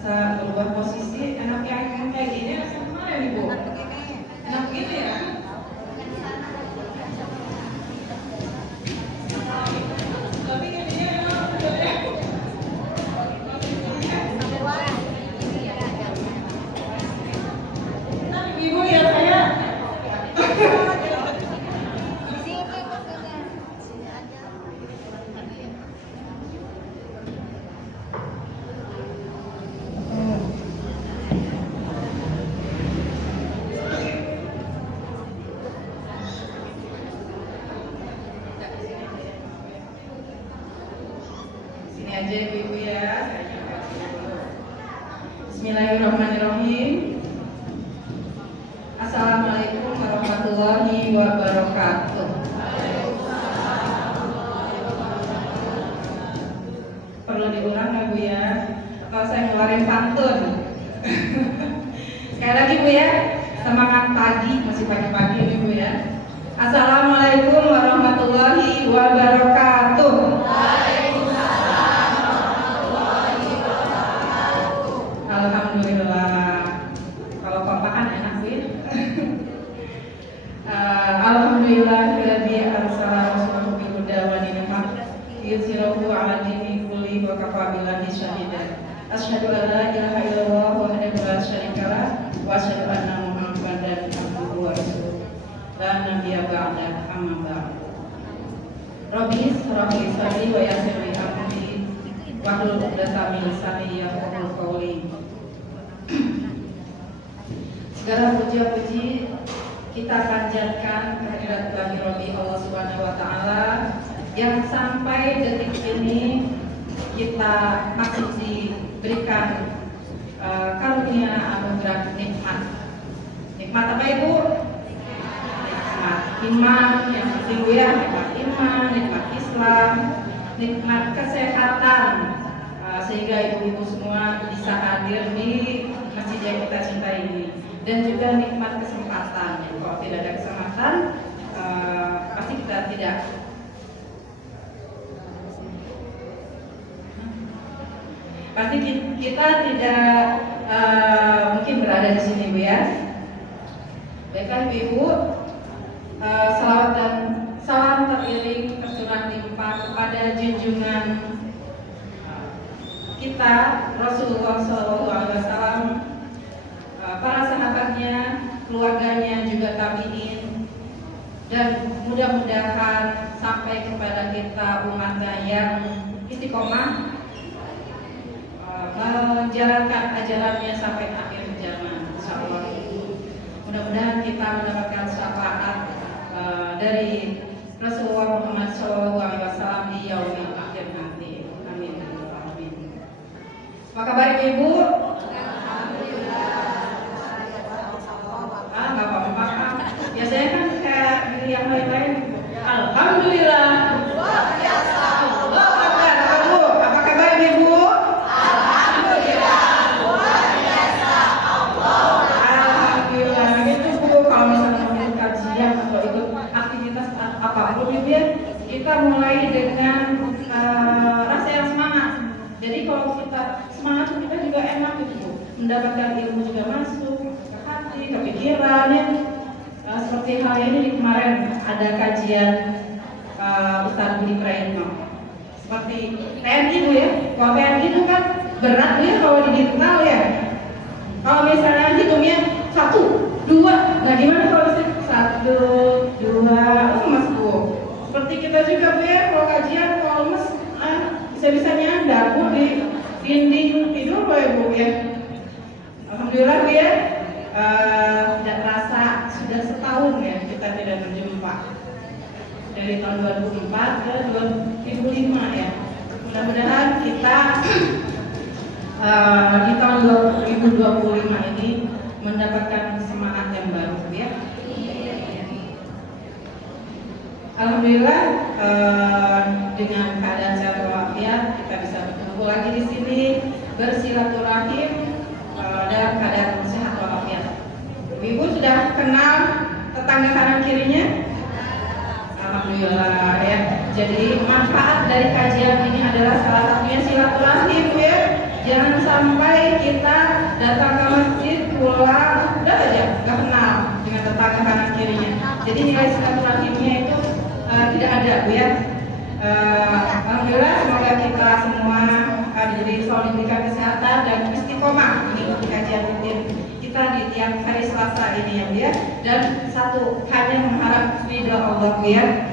Bisa berubah posisi, enak yang kayak gini atau kemarin Ibu? Enak gini ya? Tapi gini enak ya? Ibu ya saya. Sini aja Ibu ya. Bismillahirrahmanirrahim. Assalamualaikum warahmatullahi wabarakatuh. Perlu diulang ya Bu ya, kalau saya ngeluarin pantun. Sekali lagi Bu ya, semangat pagi, masih pagi-pagi nih Bu ya. Assalamualaikum warahmatullahi wabarakatuh. Alhamdulillah. Kalau kompakan enak Bu ya. Alhamdulillahilladzi arsala rasulahu bil huda wa dinil haq liyudhhirahu 'ala dini kulli wa kafa billahi shahida. Asyhadu an la ilaha illallah wahdahu la syarika lah wa asyhadu anna Muhammadan abduhu wa rasuluh. La nabiyya ba'da, amma ba'd. Rabbi ishrah li sadri wa yassir li amri wahlul 'uqdatam min lisani yafqahu qawli. Segala puja-puji kita panjatkan kehadirat Ilahi Rabbi Allah Subhanahu wa taala yang sampai detik ini kita masih diberikan karunia anugerah nikmat. Nikmat apa Ibu? Nikmat iman yang penting Bu ya, nikmat iman, nikmat Islam, nikmat kesehatan, sehingga ibu-ibu semua bisa hadir di masjid yang kita cintai ini. Dan juga nikmat kesempatan. Kalau tidak ada kesempatan, pasti kita tidak. Pasti kita tidak mungkin berada di sini Bu ya. Baiklah Ibu, salawat dan salam teriring tercurah limpah kepada junjungan kita Rasulullah SAW, para sahabatnya, keluarganya, juga tabi'in, dan mudah-mudahan sampai kepada kita umatnya yang istiqomah menjalankan ajarannya sampai akhir zaman, insyaallah. Mudah-mudahan kita mendapatkan syafaat dari Rasulullah Muhammad SAW di yaumil akhir nanti. Amin. Amin. Apa kabar Ibu? Nggak apa-apa. Biasanya kan kayak yang lain-lain. Alhamdulillah. Luar biasa. Apa kabar Ibu? Alhamdulillah. Luar biasa. Alhamdulillah. Gitu Bu. Kalau misalnya mau ikut kajian atau ikut aktivitas apapun Ibu ya, kita mulai dengan rasa yang semangat. Jadi kalau kita semangat, kita juga enak gitu Bu. Mendapatkan ilmu juga masuk ke hati, ke pikiran ya. Seperti hal ini kemarin ada kajian Ustadz Budi Praetno. Seperti TNI Bu ya. Kalau TNI itu kan berat Bu ya kalau di digital ya. Kalau misalnya hitungnya 1, 2, nah gimana kalau misalnya 1, 2, lemes Bu. Seperti kita juga Bu ya, kalau kajian kalau lemes bisa-bisanya dapur di dinding tidur Bu ya Bu ya. Alhamdulillah Bu ya, tidak terasa sudah setahun ya kita tidak berjumpa. Dari tahun 2004 ke 2005 ya. Mudah-mudahan kita di tahun 2025 ini mendapatkan semangat yang baru ya. Alhamdulillah dengan keadaan sehat walafiat kita bisa berkumpul lagi di sini bersilaturahim dalam keadaan sehat walafiat. Ibu sudah kenal tetangga kanan kirinya? Alhamdulillah ya. Jadi manfaat dari kajian ini adalah salah satunya silaturahim ya. Jangan sampai kita datang ke masjid pulang udah aja nggak kenal dengan tetangga kanan kirinya. Jadi nilai silaturahimnya itu tidak ada Bu ya. Alhamdulillah semoga kita semua diberi selalu diberikan kesehatan dan istiqomah mengikuti kajian rutin kita di tiap hari Selasa ini ya Bu ya. Dan satu, hanya mengharap ridho Allah Bu ya.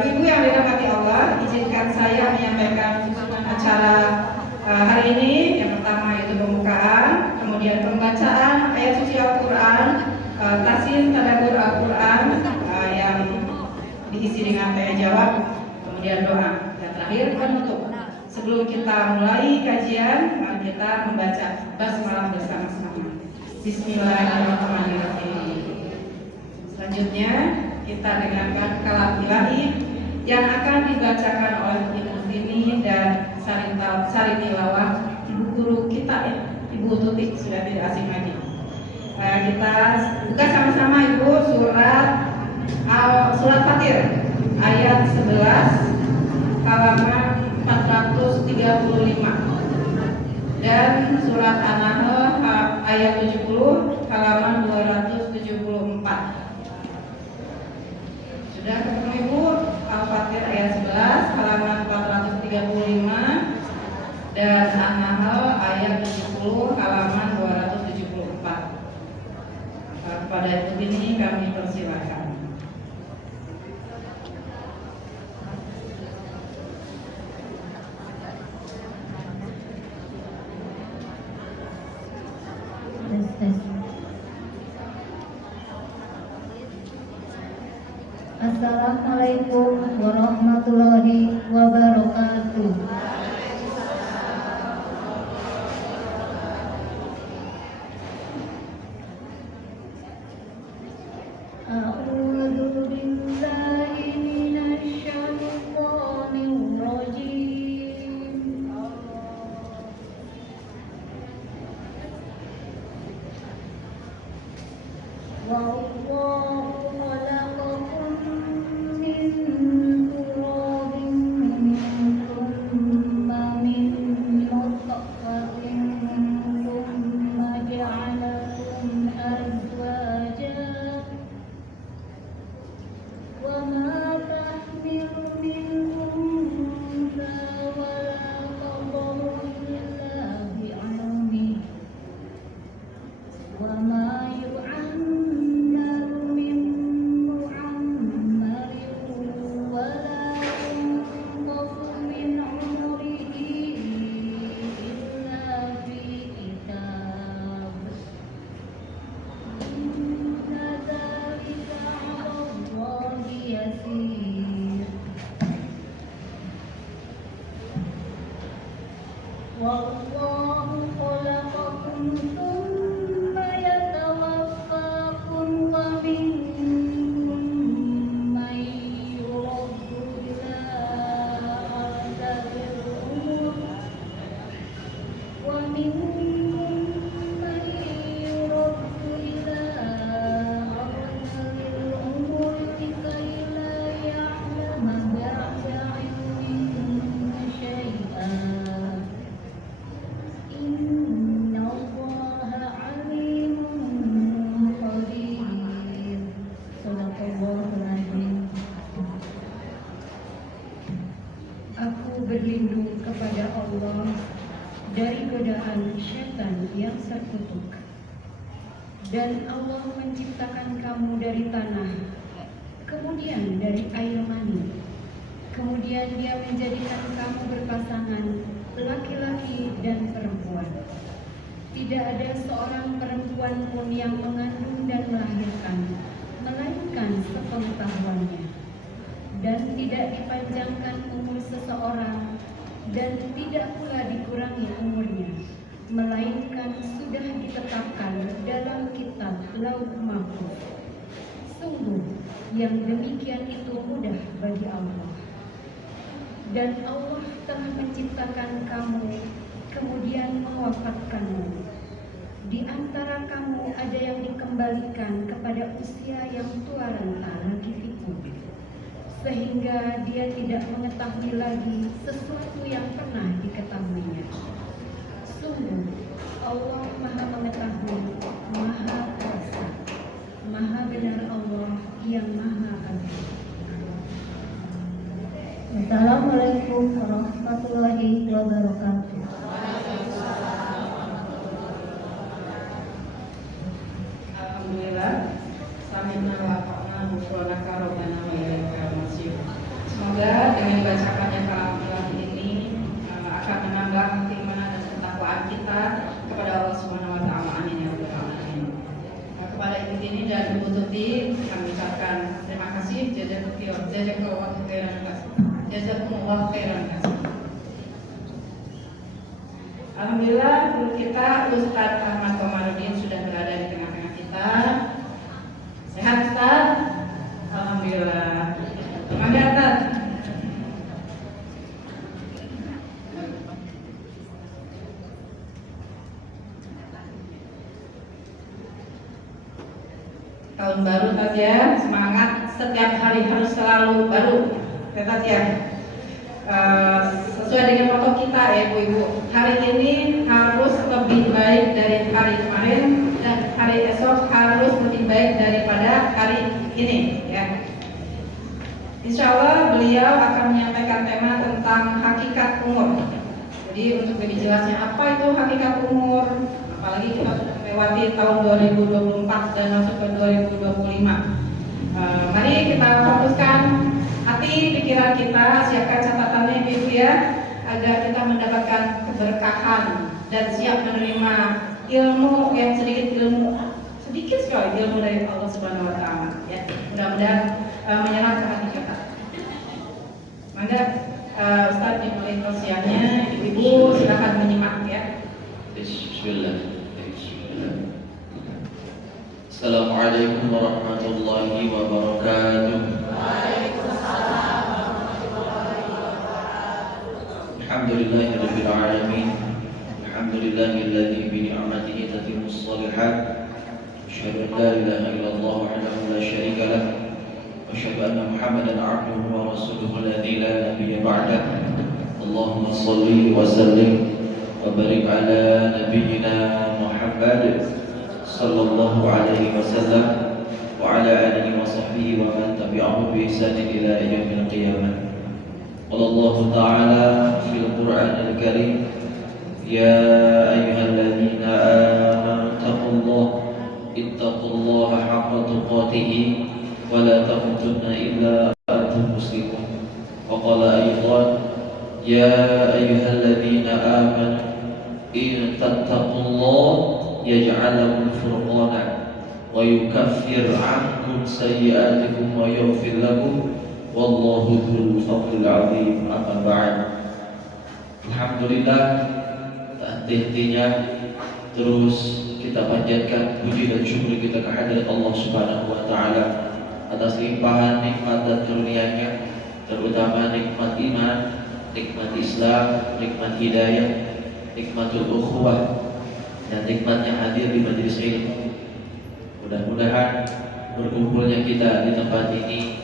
Ibu yang dirahmati Allah, izinkan saya menyampaikan susunan acara hari ini. Yang pertama yaitu pembukaan, kemudian pembacaan ayat suci Al-Quran, tasin tadabbur Al-Quran yang diisi dengan tanya jawab, kemudian doa, dan terakhir penutup. Sebelum kita mulai kajian, mari kita membaca basmalah bersama-sama. Bismillahirrahmanirrahim. Selanjutnya kita dengarkan kalam ilahi yang akan dibacakan oleh Ibu Tini dan Sari Tilawah, ibu guru kita ya, Ibu Tuti sudah tidak asing lagi. Kita buka sama-sama Ibu surat Fatir ayat 11 halaman 435 dan surat An-Nahl ayat 70 halaman 274. Sudah ketemu Ibu? Al-Fatir ayat 11 halaman 435 dan An-Nahl ayat 70 halaman 274. Kepada Ibu ini kami persilakan. Assalamualaikum warahmatullahi wabarakatuh. A'udzu billahi minasy syaithanir rajim. Wallahu khalaqakum min turabin thumma min nutfatin thumma ja'alakum azwajan wa ma tahmilu min untha wa la tad'u illa bi'ilmihi wa ma wallahu khalaqakum thumma yatawaffakum wa minkum man yuraddu ila ardhil umur wa minkum man yuraddu ila ardhil umur likay la ya'lama ba'da ilmin syai'an. Berlindung kepada Allah dari godaan syaitan yang terkutuk. Dan Allah menciptakan kamu dari tanah, kemudian dari air mani, kemudian Dia menjadikan kamu berpasangan laki-laki dan perempuan. tidak ada seorang perempuan pun yang mengandung dan melahirkan, melainkan sepengetahuannya. Dan tidak dipanjangkan umur seseorang, dan tidak pula dikurangi umurnya, melainkan sudah ditetapkan dalam kitab Lauh Mahfuz. Sungguh, yang demikian itu mudah bagi Allah. Dan Allah telah menciptakan kamu, kemudian mewafatkanmu. Di antara kamu ada yang dikembalikan kepada usia yang tua renta lagi fikih, sehingga dia tidak mengetahui lagi sesuatu yang pernah diketahuinya. Sungguh, Allah Maha Mengetahui, Maha Kuasa, Maha Benar Allah yang Maha Adil. Assalamualaikum warahmatullahi wabarakatuh. Alhamdulillah, samina wa ata'na ghufranaka rabbana wa ilaikal masir. Semoga dengan bacaannya kalam ini akan menambah keimanan dan ketakwaan kita kepada Allah Subhanahu wa taala. Amin ya rabbal alamin. Kepada ibu ini dan ibu Tuti kami ucapkan terima kasih. Jazakumullah khairan kasih. Alhamdulillah, guru kita Ustadz Ahmad Komarudin sudah berada di tengah-tengah kita. Sehat Ustaz? Alhamdulillah. Semangat Ustaz. Tahun baru Ustaz ya, semangat, setiap hari harus selalu baru Ustaz ya. Sesuai dengan moto kita ya ibu-ibu, hari ini harus lebih baik dari hari kemarin dan hari esok harus lebih baik daripada hari ini ya. Insya Allah beliau akan menyampaikan tema tentang hakikat umur. Jadi untuk lebih jelasnya apa itu hakikat umur, apalagi kita sudah melewati tahun 2024 dan masuk ke 2025. Mari kita fokuskan hati pikiran kita, siapkan catatannya ibu ya, agar kita mendapatkan keberkahan dan siap menerima ilmu yang sedikit sekali ilmu dari Allah Subhanahu wa taala ya. Mudah-mudahan menyerap ke hati kita. Maka Ustaz dimulai tausiahnya, ibu silakan menyimak ya. Bismillah. Assalamualaikum warahmatullahi wabarakatuh. Alhamdulillahirabbil alamin. Alhamdulillahilladzi bi ni'matihi tatimmus shalihat. Asyhadu an la ilaha illallah wahdahu la syarika lah. Asyhadu anna Muhammadan 'abduhu wa rasuluhu alladzi la nabiyya ba'dah. Allahumma shalli wa sallim wa barik ala nabiyyina Muhammad sallallahu alaihi wasallam wa ala alihi wa sahbihi wa man tabi'ahu bi ihsan ila yaumil qiyamah. Qala Allah Ta'ala fil Qur'anil Karim, ya ayyuhalladzina amanu ittaqullaha haqqa tuqatih wa la tamutunna illa antum muslimun. Wa qala aydan, ya ayyuhalladzina amanu in tattaqullaha yaj'al lakum furqana wa yukaffir 'ankum sayyi'atikum wa yaghfir lakum wallahu dzul fadlil 'azim. Amma ba'd. Alhamdulillah, henti-hentinya terus kita panjatkan puji dan syukur kita kehadirat Allah Subhanahu wa taala atas limpahan nikmat dan karunia-Nya, terutama nikmat iman, nikmat Islam, nikmat hidayah, nikmatul ukhuwah, dan nikmatnya hadir di majelis ilmu. Mudah-mudahan berkumpulnya kita di tempat ini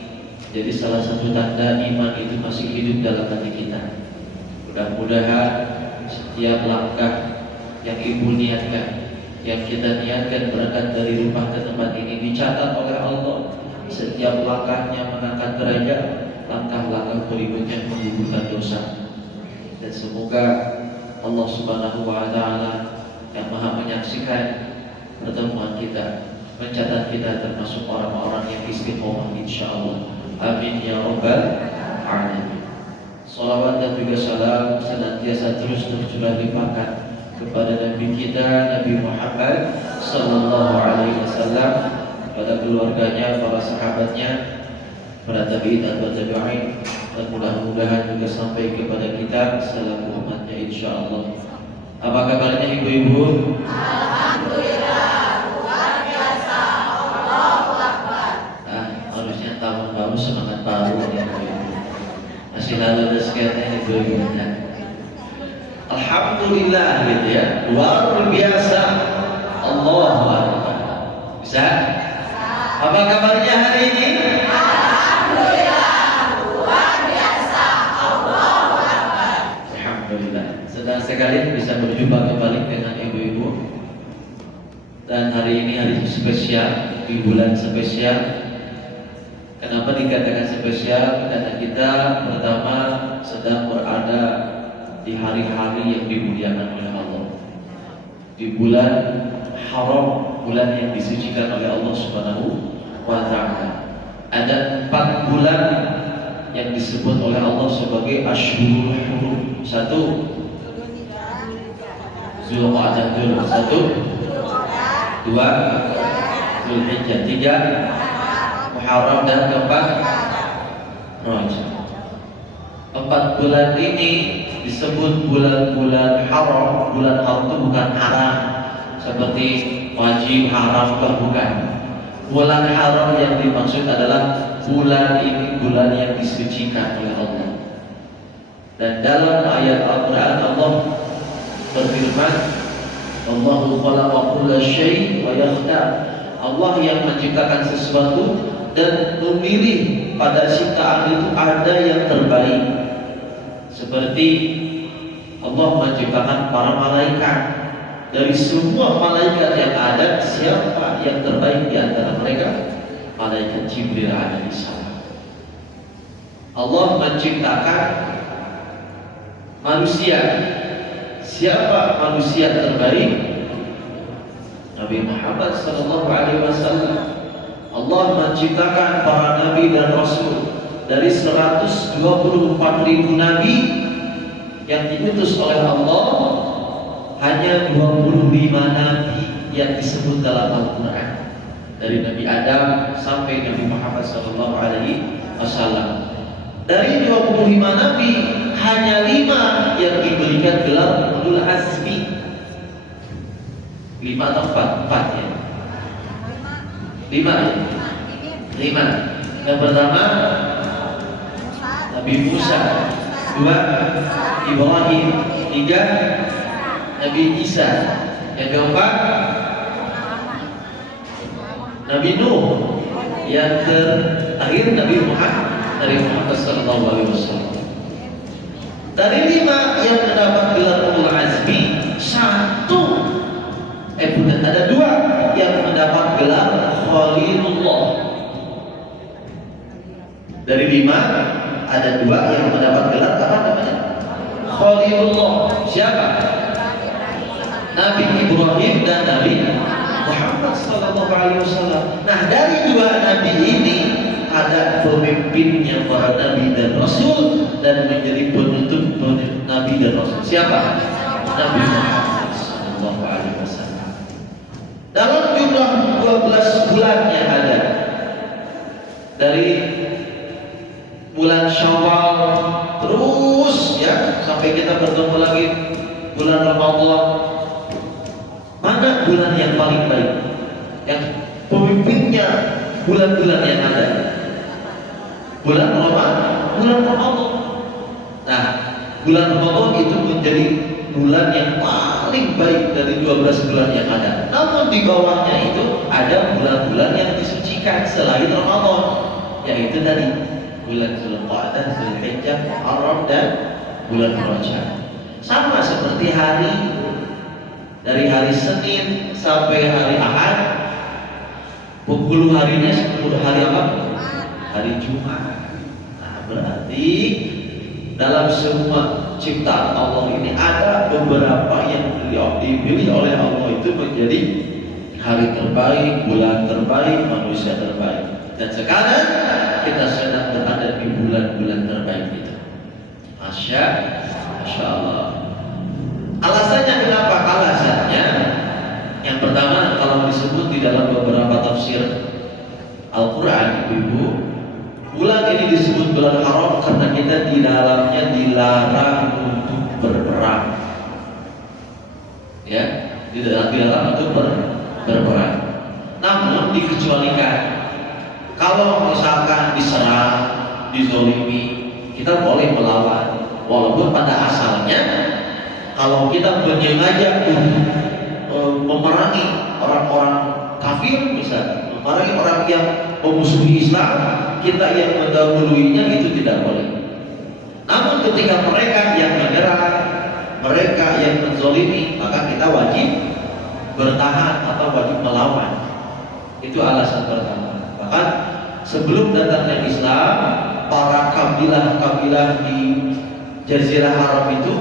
jadi salah satu tanda iman itu masih hidup dalam hati kita. Mudah-mudahan setiap langkah yang ibu niatkan, yang kita niatkan berangkat dari rumah ke tempat ini dicatat oleh Allah. Setiap langkahnya mengangkat derajat, langkah-langkah berikutnya menggugurkan dosa. Dan semoga Allah Subhanahu wa taala yang Maha menyaksikan pertemuan kita, mencatat kita termasuk orang-orang yang istiqomah insyaallah. Amin ya rabbal alamin. Salawat dan juga salam senantiasa terus tercurah limpahkan kepada Nabi kita Nabi Muhammad sallallahu alaihi wasallam, kepada keluarganya, para sahabatnya, para tabi'in dan tabi'in, dan mudah-mudahan juga sampai kepada kita selaku umatnya insyaallah. Apa kabarnya ibu-ibu? Alhamdulillah, luar biasa. Allahu Akbar. Harusnya tahun baru semangat baru ya ibu-ibu. Masih lalu rezekinya ibu-ibu. Alhamdulillah gitu ya, luar biasa. Allahu Akbar. Bisa? Apa kabarnya hari ini? Alhamdulillah, luar biasa. Allahu Akbar. Alhamdulillah. Senang sekali bisa berjumpa kembali dengan ibu-ibu. Dan hari ini hari spesial, di bulan spesial. Kenapa dikatakan spesial? Karena kita pertama sedang berada di hari-hari yang dimuliakan oleh Allah, di bulan haram, bulan yang disucikan oleh Allah Subhanahu wa ta'ala. Ada 4 bulan yang disebut oleh Allah sebagai Ashhurul Hurum. 1 Zulqa'dah dulu, 1 2 Zulhijjah, 3 Muharram, dan 4 Rajab. 4 bulan ini disebut bulan-bulan haram. Bulan haram itu bukan haram seperti wajib, haram, bukan. Bulan haram yang dimaksud adalah bulan ini bulan yang disucikan oleh Allah. Dan dalam ayat Al-Quran Allah berfirman, Allahu khalaqa kulla syai' wa yakhtar. Allah yang menciptakan sesuatu dan memilih pada ciptaan itu ada yang terbaik. Seperti Allah menciptakan para malaikat. Dari semua malaikat yang ada, siapa yang terbaik di antara mereka? Malaikat Jibril alaihissalam. Allah menciptakan manusia. Siapa manusia terbaik? Nabi Muhammad sallallahu alaihi wasallam. Allah menciptakan para nabi dan rasul. Dari 124.000 nabi yang diutus oleh Allah, hanya 25 nabi yang disebut dalam Al-Quran. Dari Nabi Adam sampai Nabi Muhammad SAW. Dari 25 nabi, hanya 5 yang diberikan gelar ulul azmi. 5 atau 4? 4 ya? 5 ya? 5. Yang pertama Nabi Musa, 2 Ibrahim, 3 Nabi Isa, yang keempat Nabi Nuh, yang terakhir Nabi Muhammad sallallahu alaihi wasallam. Dari 5 yang mendapat gelar ulul azmi, ada 2 yang mendapat gelar Khalilullah. Dari 5 ada 2 yang mendapat gelar apa namanya? Khalilullah. Siapa? Nabi Ibrahim dan Nabi Muhammad sallallahu alaihi wasallam. Nah, dari 2 nabi ini ada pemimpinnya para nabi dan rasul dan menjadi penutup nabi dan rasul. Siapa? Nabi Muhammad sallallahu alaihi wasallam. Dalam jumlah 12 bulan yang ada, dari bulan Syawal terus ya sampai kita bertemu lagi bulan Ramadan. Mana bulan yang paling baik? Yang pemimpinnya bulan-bulan yang ada. Bulan Ramadan. Nah, bulan Ramadan itu menjadi bulan yang paling baik dari 12 bulan yang ada. Namun di bawahnya itu ada bulan-bulan yang disucikan selain Ramadan, yaitu tadi bulan Zulqa'dah, Zulhijjah, Muharram, dan bulan Rajab. Sama seperti hari, dari hari Senin sampai hari Ahad, 10 harinya 10 hari apa? Hari Jumat. Nah, berarti dalam semua ciptaan Allah ini ada beberapa yang dipilih oleh Allah itu menjadi hari terbaik, bulan terbaik, manusia terbaik. Dan sekarang kita sedang berada di bulan-bulan terbaik itu. Masya Allah. Alasannya kenapa? Alasannya yang pertama, kalau disebut di dalam beberapa tafsir Al-Quran, ibu, bulan ini disebut bulan haram karena kita di dalamnya dilarang untuk berperang. Ya, dilarang untuk berperang. Namun dikecualikan. Kalau misalkan diserang, dizolimi, kita boleh melawan. Walaupun pada asalnya, kalau kita menyengaja memerangi orang-orang kafir, misalnya memerangi orang yang memusuhi Islam, kita yang mendahuluinya itu tidak boleh. Namun ketika mereka yang menyerang, mereka yang menzolimi, maka kita wajib bertahan atau wajib melawan. Itu alasan pertama. Bahkan sebelum datangnya Islam, para kabilah-kabilah di Jazirah Arab itu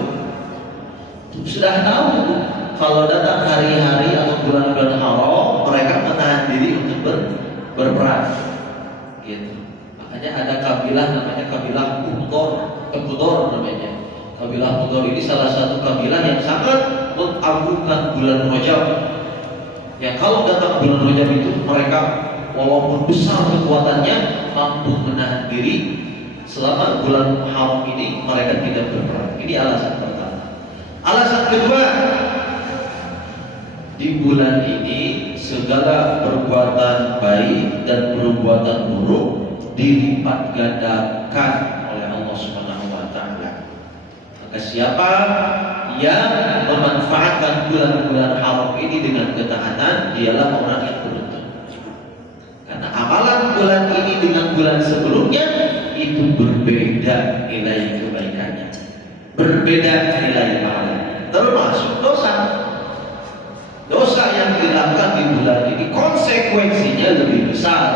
sudah tahu kalau datang hari-hari atau bulan-bulan haram, mereka menahan diri untuk berperang. Gitu. Makanya ada kabilah namanya kabilah Qudor namanya. Kabilah Qudor ini salah satu kabilah yang sangat mengagungkan bulan Rajab. Ya, kalau datang bulan Rajab itu mereka walaupun besar kekuatannya mampu menahan diri selama bulan haram ini mereka tidak berperang. Ini alasan pertama. Alasan kedua, di bulan ini segala perbuatan baik dan perbuatan buruk dilipat gandakan oleh Allah Subhanahu wa taala. Maka siapa yang memanfaatkan bulan-bulan haram ini dengan ketaatan, dialah orang yang beruntung. Karena amalan bulan ini dengan bulan sebelumnya itu berbeda nilai kebaikannya, berbeda nilai pahalanya, termasuk dosa yang dilakukan di bulan ini konsekuensinya lebih besar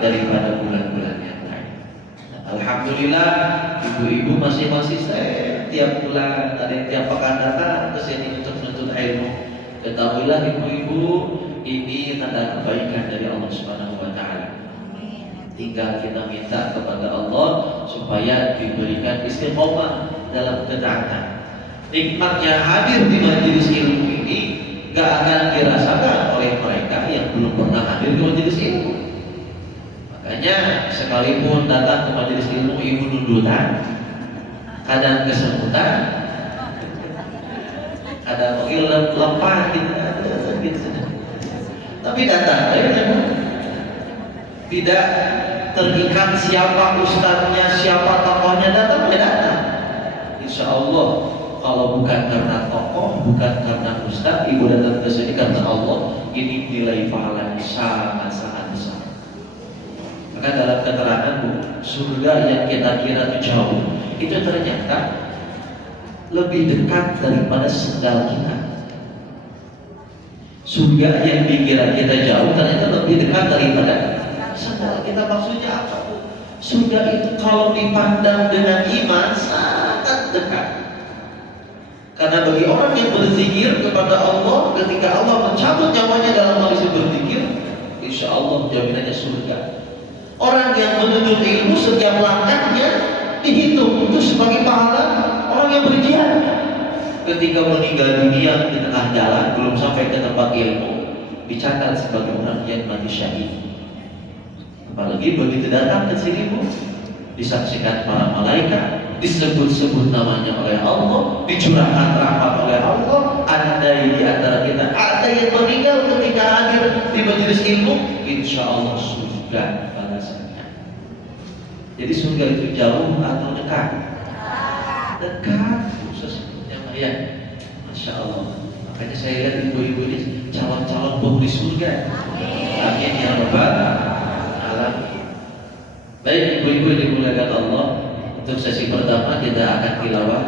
daripada bulan-bulan yang lain. Alhamdulillah, ibu-ibu masih konsisten tiap bulan, ada yang tiap pekan datang ke sini untuk menuntut ilmu. Ketahuilah ibu-ibu, ini tanda kebaikan dari Allah Subhanahu wa taala. Tinggal kita minta kepada Allah supaya diberikan istiqomah dalam ketaatan. Nikmatnya hadir di majelis ilmu ini gak akan dirasakan oleh mereka yang belum pernah hadir di majelis ilmu. Makanya sekalipun datang ke majelis ilmu ibu nundutan, kadang kesemutan, kadang lemah gitu. Tapi datang, tidak terikat siapa ustadznya, siapa tokohnya, datang. Insya Allah, kalau bukan karena tokoh, bukan karena ustadz, ibu datang ke sini karena Allah, ini nilai pahalanya sangat-sangat besar. Maka dalam keterangan surga yang kita kira itu jauh, itu ternyata lebih dekat daripada sendal kita. Surga yang dikira kita jauh ternyata lebih dekat daripada sendal kita. Maksudnya apa? Surga itu kalau dipandang dengan iman sangat dekat. Karena bagi orang yang berzikir kepada Allah, ketika Allah mencabut nyawanya dalam kondisi berzikir, insya Allah jaminannya surga. Orang yang menuntut ilmu setiap langkahnya dihitung itu sebagai pahala orang yang berjihad. Ketika meninggal dunia di tengah jalan belum sampai ke tempat ilmu, dicatat sebagai orang yang mati syahid. Apalagi begitu datang ke sini bu, disaksikan para malaikat, disebut-sebut namanya oleh Allah, dicurahkan rahmat oleh Allah. Andai di antara kita ada yang meninggal ketika hadir di majelis ilmu, insya Allah surga balasannya. Jadi surga itu jauh atau dekat? Dekat. Sesungguhnya ya, masya Allah. Makanya saya lihat ibu-ibu ini calon-calon penghuni surga. Amin ya rabbal alamin. Baik ibu-ibu yang dimuliakan Allah, untuk sesi pertama kita akan tilawah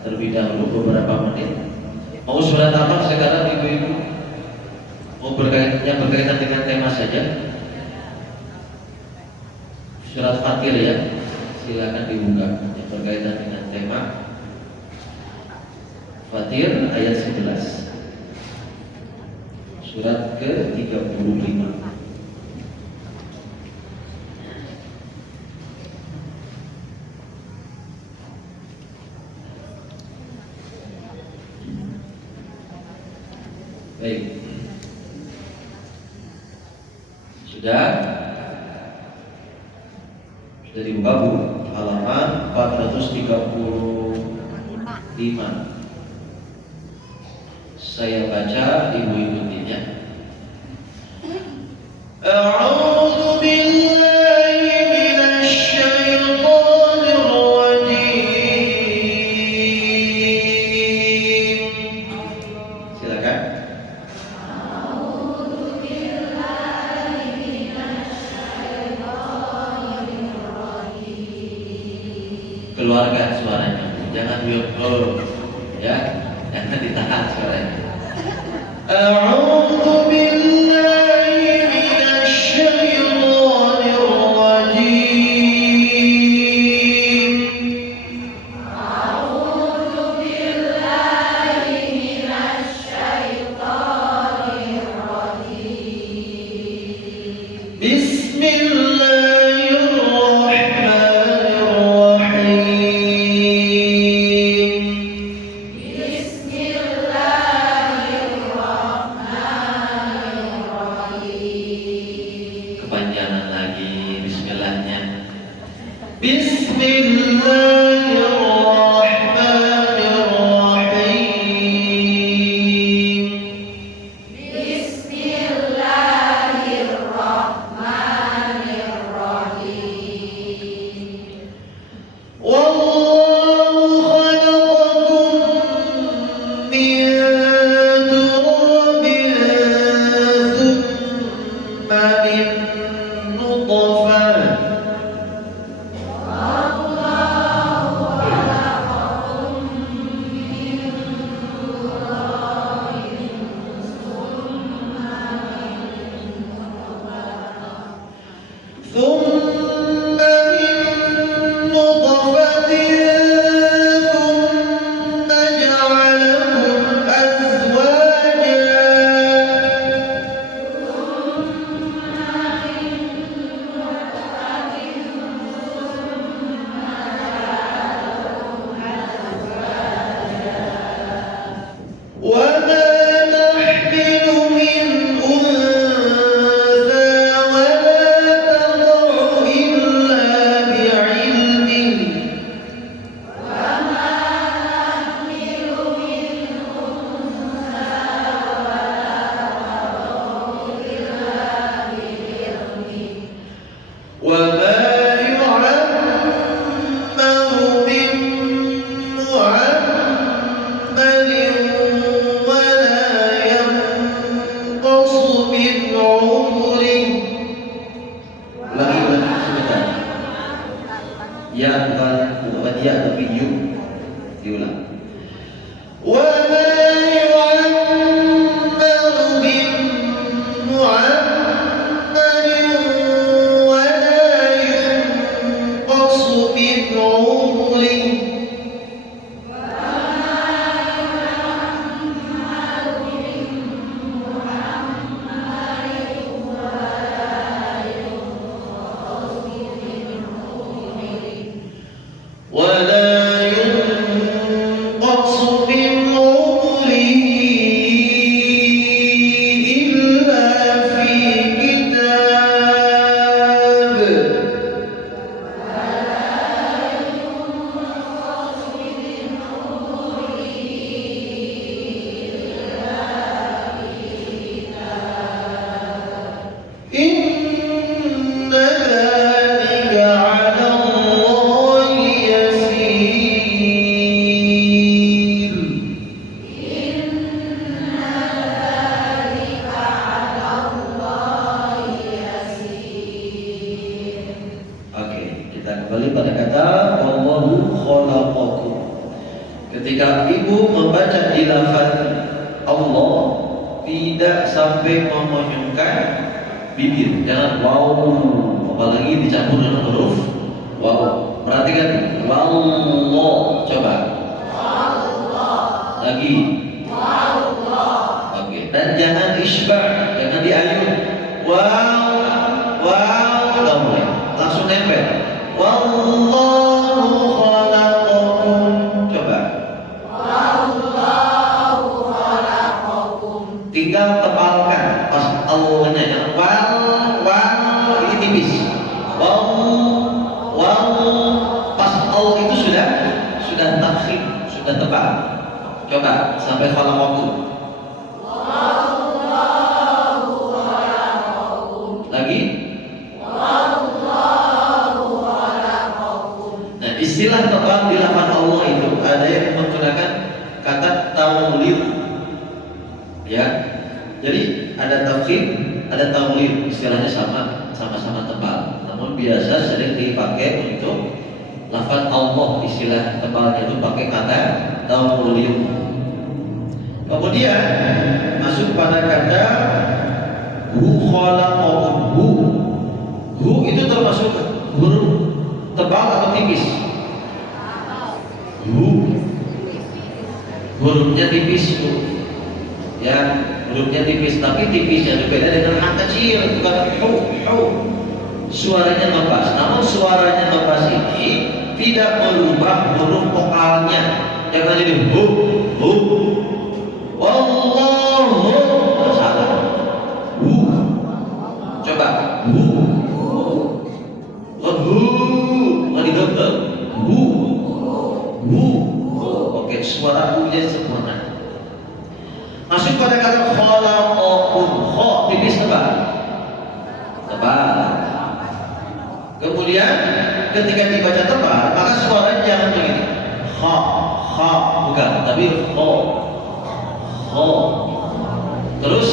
terlebih dahulu beberapa menit. Mau surat apa sekarang ibu-ibu? Mau berkaitan dengan tema saja? Surat Fatir ya, silakan dibuka yang berkaitan dengan tema Fatir ayat 11. Surat ke-35. Sudah dibuka Bu, halaman 435. Saya baca, Ibu ikutinya. A'udzu billahi minasy syaithanir rajim. Silakan. Keluarkan suaranya, jangan diam, ya, jangan ditahan suaranya. A'udzu billahi minasy syaithanir rajim. A'udzu billahi minasy syaithanir rajim. Bismillahirrahmanirrahim. Bismillahirrahmanirrahim. Kepanjangan lagi bismillahnya. Bismillahirrahmanirrahim. Bismillahirrahmanirrahim. Wallahu khalaqakum min turabin thumma min nutfah. ثم من نطفة ثم جعلكم أزواجا. وما نحمل من أنثى ولا تضع إلا بعلمه. وما يعمر من معمر ولا ينقص من عمره. Ulangi sebentar. Ya bukan ya tapi yu. Diulang. وما يعمر من معمر ولا ينقص من عمره. ولا ينقص من عمره إلا في كتاب. إن ذلك على الله يسير. Oke, kita kembali pada kata Wallahu khalaqakum. Ketika ibu membaca ilafat Allah, tidak sampai memonyongkan bibir, jangan wow, apalagi dicampur dengan huruf wow. Perhatikan wallah, coba lagi oke, dan jangan isbah, jangan diayun wow wow, nggak boleh, langsung nempel wallahu khalaqakum, coba tinggal tepalkan pas Allahnya, jangan wow wow tipis. Waw, waw, pas au itu sudah takhim, sudah tebal. Coba sampai khalaqakum. Lagi. Nah, istilah tebal di lafaz Allah itu ada yang menggunakan kata tawlid. Ya. Jadi ada tafkhim, ada tawlid, istilahnya sama-sama tebal. Namun biasa sering dipakai untuk lafaz Allah, istilah tebalnya itu pakai kata tawlid. Kemudian masuk pada kata hu khalaqakum. Hu itu termasuk huruf tebal atau tipis? Hu hurufnya tipis tuh. Ya, hurufnya tipis, tapi tipisnya berbeda dengan hak kecil, bukan hu. Suaranya ngebas, namun suaranya ngebas ini tidak merubah huruf vokalnya. Jangan jadi hu. Wallahu, salah. Hu. Coba hu. Nggak digabel. Hu. Oke, suara hu-nya sempurna. Masuk pada kata khalaqakum. Kha tipis tebal. Kemudian ketika dibaca tebal, maka suaranya jangan begini. Kha bukan, tapi kha. Terus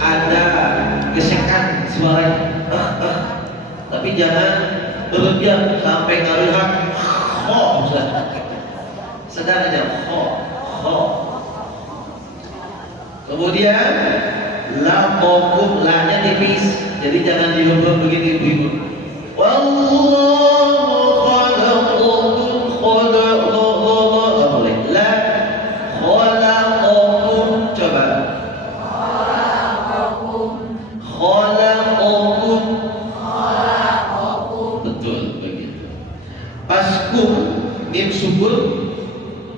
ada gesekan suaranya. Tapi jangan berlebihan sampai ngaruhan. Sedang aja. Kemudian laqakum, la-nya tipis, jadi jangan dihubung begitu ibu-ibu. Wallahu khalaqakum enggak boleh. La khalaqakum, coba. Khalaqakum. Betul begitu. Pas kum, mim subur,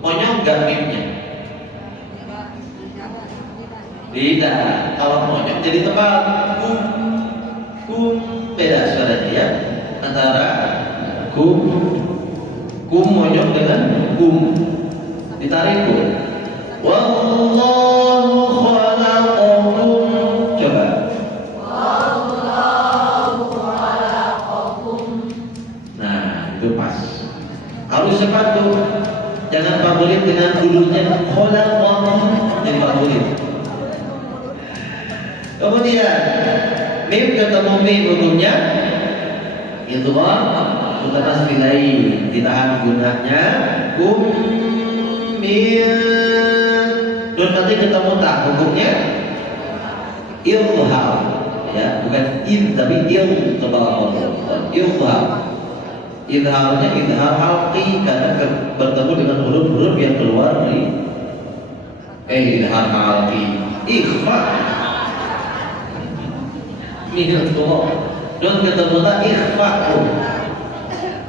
monyong enggak mimnya? Tidak, kalau monyong jadi tebal. Kum beda suaranya ya, antara kum monyong dengan kum. Ditarik kum. Wallahu khalaqakum. Coba. Wallahu khalaqakum. Nah, itu pas. Harus sepatu. Jangan favorit dengan dulunya khalaqakum, jadi favorit. Kemudian mim ketemu mim hukumnya idgham mutasilai, ditahan gunanya kum mim. Nun nanti ketemu tak, hukumnya ilham, ya, bukan in tapi il tebal ilham. Idharnya idhar halqi karena bertemu dengan huruf-huruf yang keluar dari idhar halqi. Ikhfa minul tulok. Don ketemu tak ikhfa'u.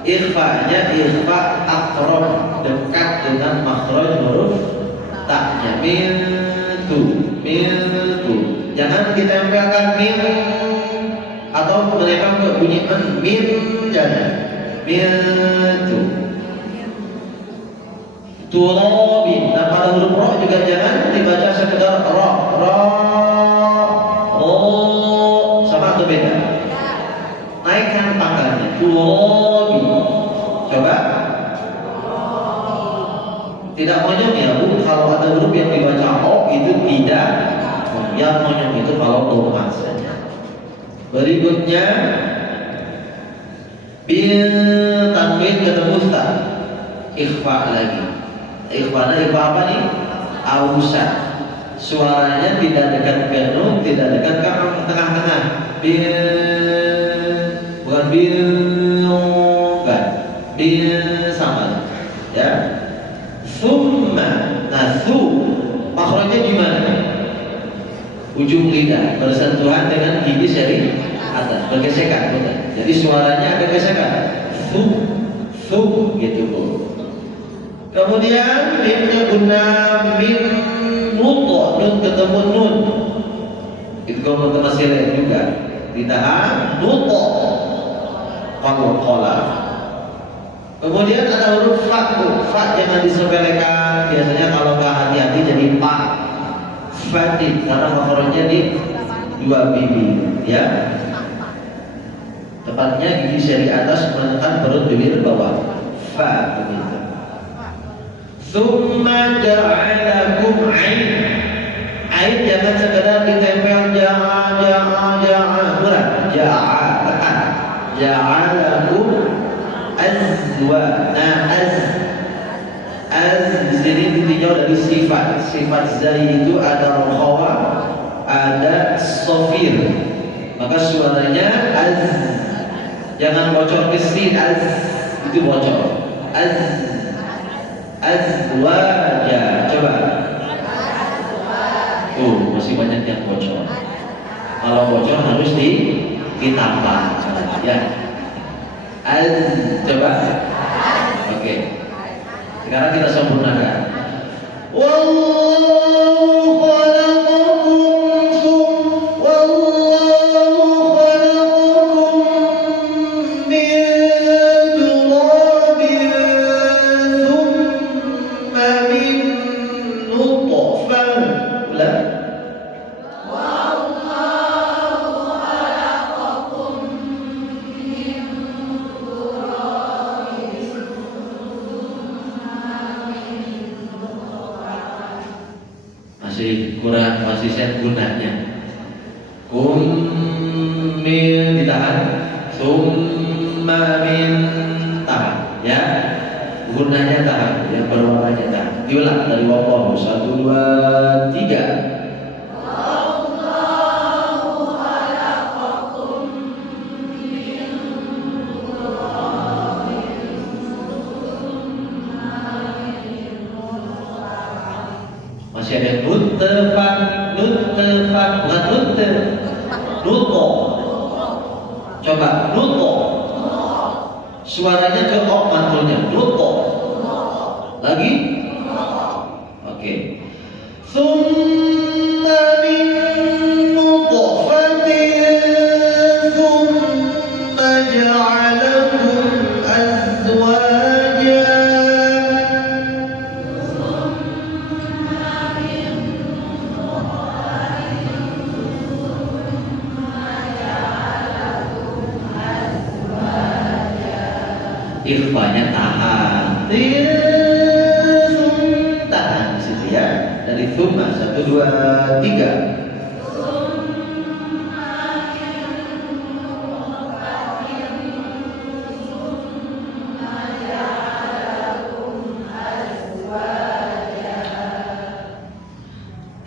Ikhfa'nya ikhfa' aqrab, dekat dengan makhraj huruf taknya. Mintu. Jangan ditempelkan min atau menempel ke bunyi min, jangan. Mintu. Turabin. Nah, pada huruf ro juga jangan dibaca sekedar ro. Beda. Naikkan pangkalnya. Turabi. Coba. Tidak monyong ya Bu. Kalau ada huruf yang dibaca o itu tidak. Yang monyong itu kalau doa saja. Berikutnya bil tanwin ketemu ta. Ikhfa lagi. Ikhfa apa nih? Ausa. Suaranya tidak dekat ke nun, tidak dekat ke tengah-tengah. Bil, bukan bil sama, ya. Summa, nah su, makhrajnya di mana? Ujung lidah bersentuhan dengan gigi seri atas, bergesekan, bukan? Jadi suaranya ada gesekan. Su, gitu Bu. Kemudian mimnya guna min nuto, nun ketemu nun. Itu kalau masih lain juga. Ditahan nuto qalqala. Kemudian ada huruf fa. Fa jangan disepelekan. Biasanya kalau nggak hati-hati jadi pa. Fatih karena makhrajnya di dua bibir, ya. Tepatnya gigi seri atas menekan perut bibir bawah. Fa begitu. Tsumma ja'alakum ain. Ain jangan sekedar ditempel ja'a murah. Ja'a tekan. Ja'alakum azwa. Nah, az di sini ditinjau dari sifat. Sifat zai itu ada rohawa, ada sofir. Maka suaranya az. Jangan bocor ke sin, az itu bocor. Azwaja. Coba. Masih banyak yang bocor. Kalau bocor harus ditambah, ya. Coba. Oke. Sekarang kita sempurnakan. Wallahu khalaqakum wallahu khalaqakum min turabin thumma min nutfah. Ulang. Kurang konsisten gunanya. Min ditahan, summa min tahan, ya. Gunanya tahan, yang berwarnanya tahan. Diulang dari wawahu. 1, 2, 3. Masih ada nutfah, bukan nuto. Coba nuto. Suaranya ke ok mantulnya. Nuto. Lagi. Oke. Tsumma min nutfatin tsumma ja'alakum azwaja. Ikhfanya tahan, tahan di situ ya. Dari thumma 1, 2, 3.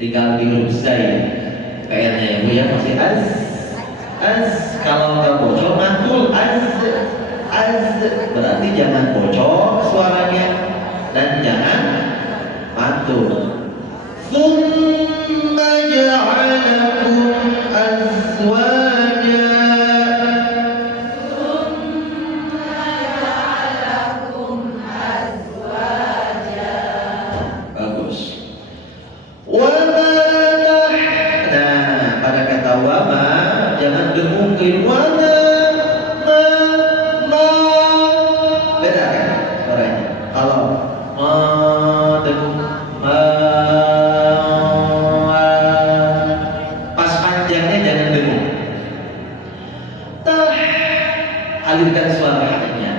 Tinggal di huruf zai. PR-nya ya Bu ya, masih az. Kalau nggak bocor mantul az. Berarti jangan bocor suaranya dan jangan mantul. Tsumma ja'alakum azwaja. Bagus. Wama. Nah, pada kata wama jangan dengungin wama. Beda kan suaranya. Kalau pas panjangnya jangan dengung. Alirkan suara hanya.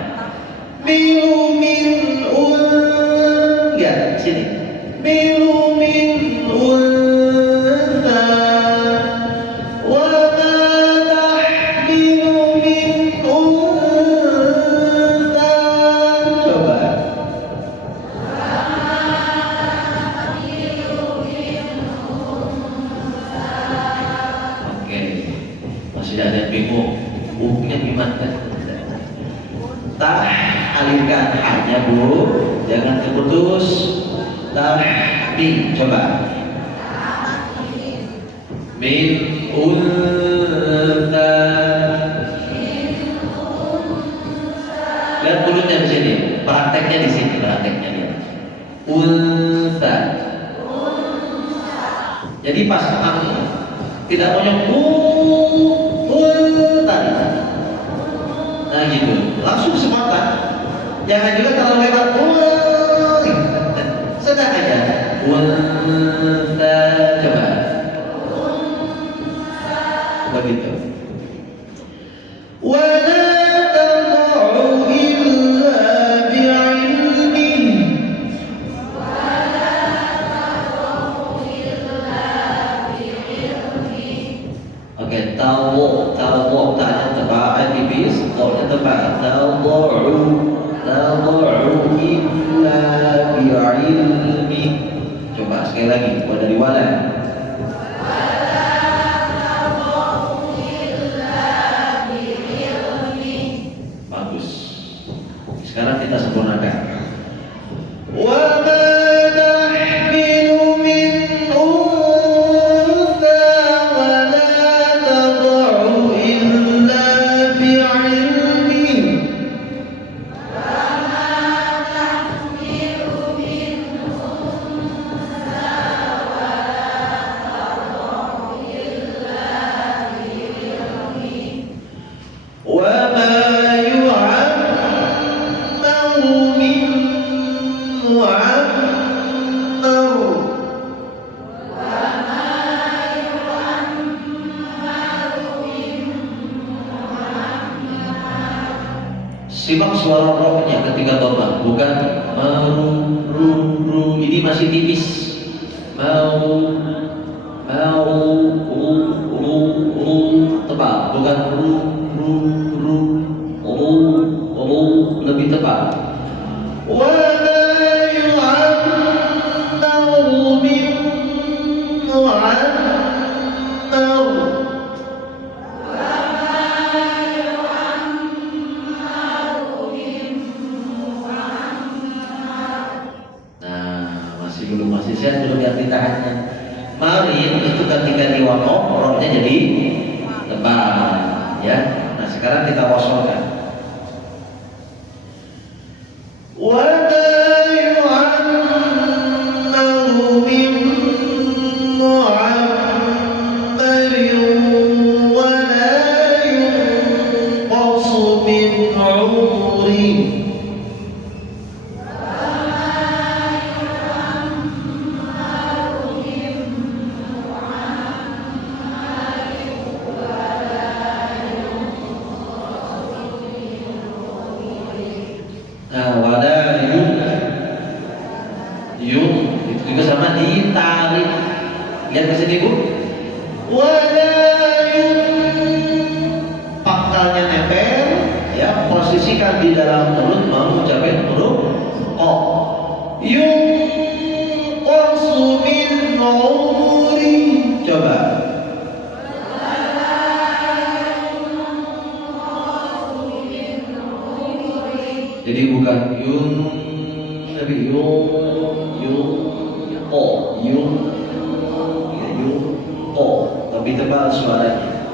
Milu min enggak sini. Milu min unsa wa ma tahmilu min unsa. Coba. Oke. Masih ada yang bingung. Bukunya gimana? Alirkan hanya Bu, jangan terputus. Tahmi, coba. Min unsa. Lihat mulutnya di sini, prakteknya di sini, prakteknya lihat. Unsa. Jadi pas kamu tidak monyong unsa. Nah gitu. langsung spontan. Jangan juga terlalu lebar. Sedang aja. Unta, coba. Begitu. Wala tad'u illa bi'ilmihi. Oke, tawu tanya tebak tipis, taunya tebak. Tad'u illa bi'ilmihi. Coba sekali lagi, buat dari wala. Bagus. Sekarang kita sempurnakan. Wa ma nahmilu min untha wa la tad'u illa bi'ilmihi. وما يعمر من معمر. Simak suara rohnya ketika tobat, bukan ru. Ini masih tipis. Mau tebal, bukan ru lebih tebal. Wa ma yu'ammaru min mu'ammar. Nah, masih sehat, belum ganti tangannya. Marin itu ketika diwakof, rohnya jadi tebal, ya. Nah, sekarang kita wasolkan. Wa ma yu'ammaru min mu'ammarin wa la yunqasu min 'umrihi. Wala yun itu juga sama ditarik. Lihat ke sini Bu. Wala yun, pangkalnya nempel, ya, posisikan di dalam mulut, mau mengucapkan huruf o. Yun qasu min umri. Coba. Jadi bukan yun, tapi yun o, tapi tebal suaranya.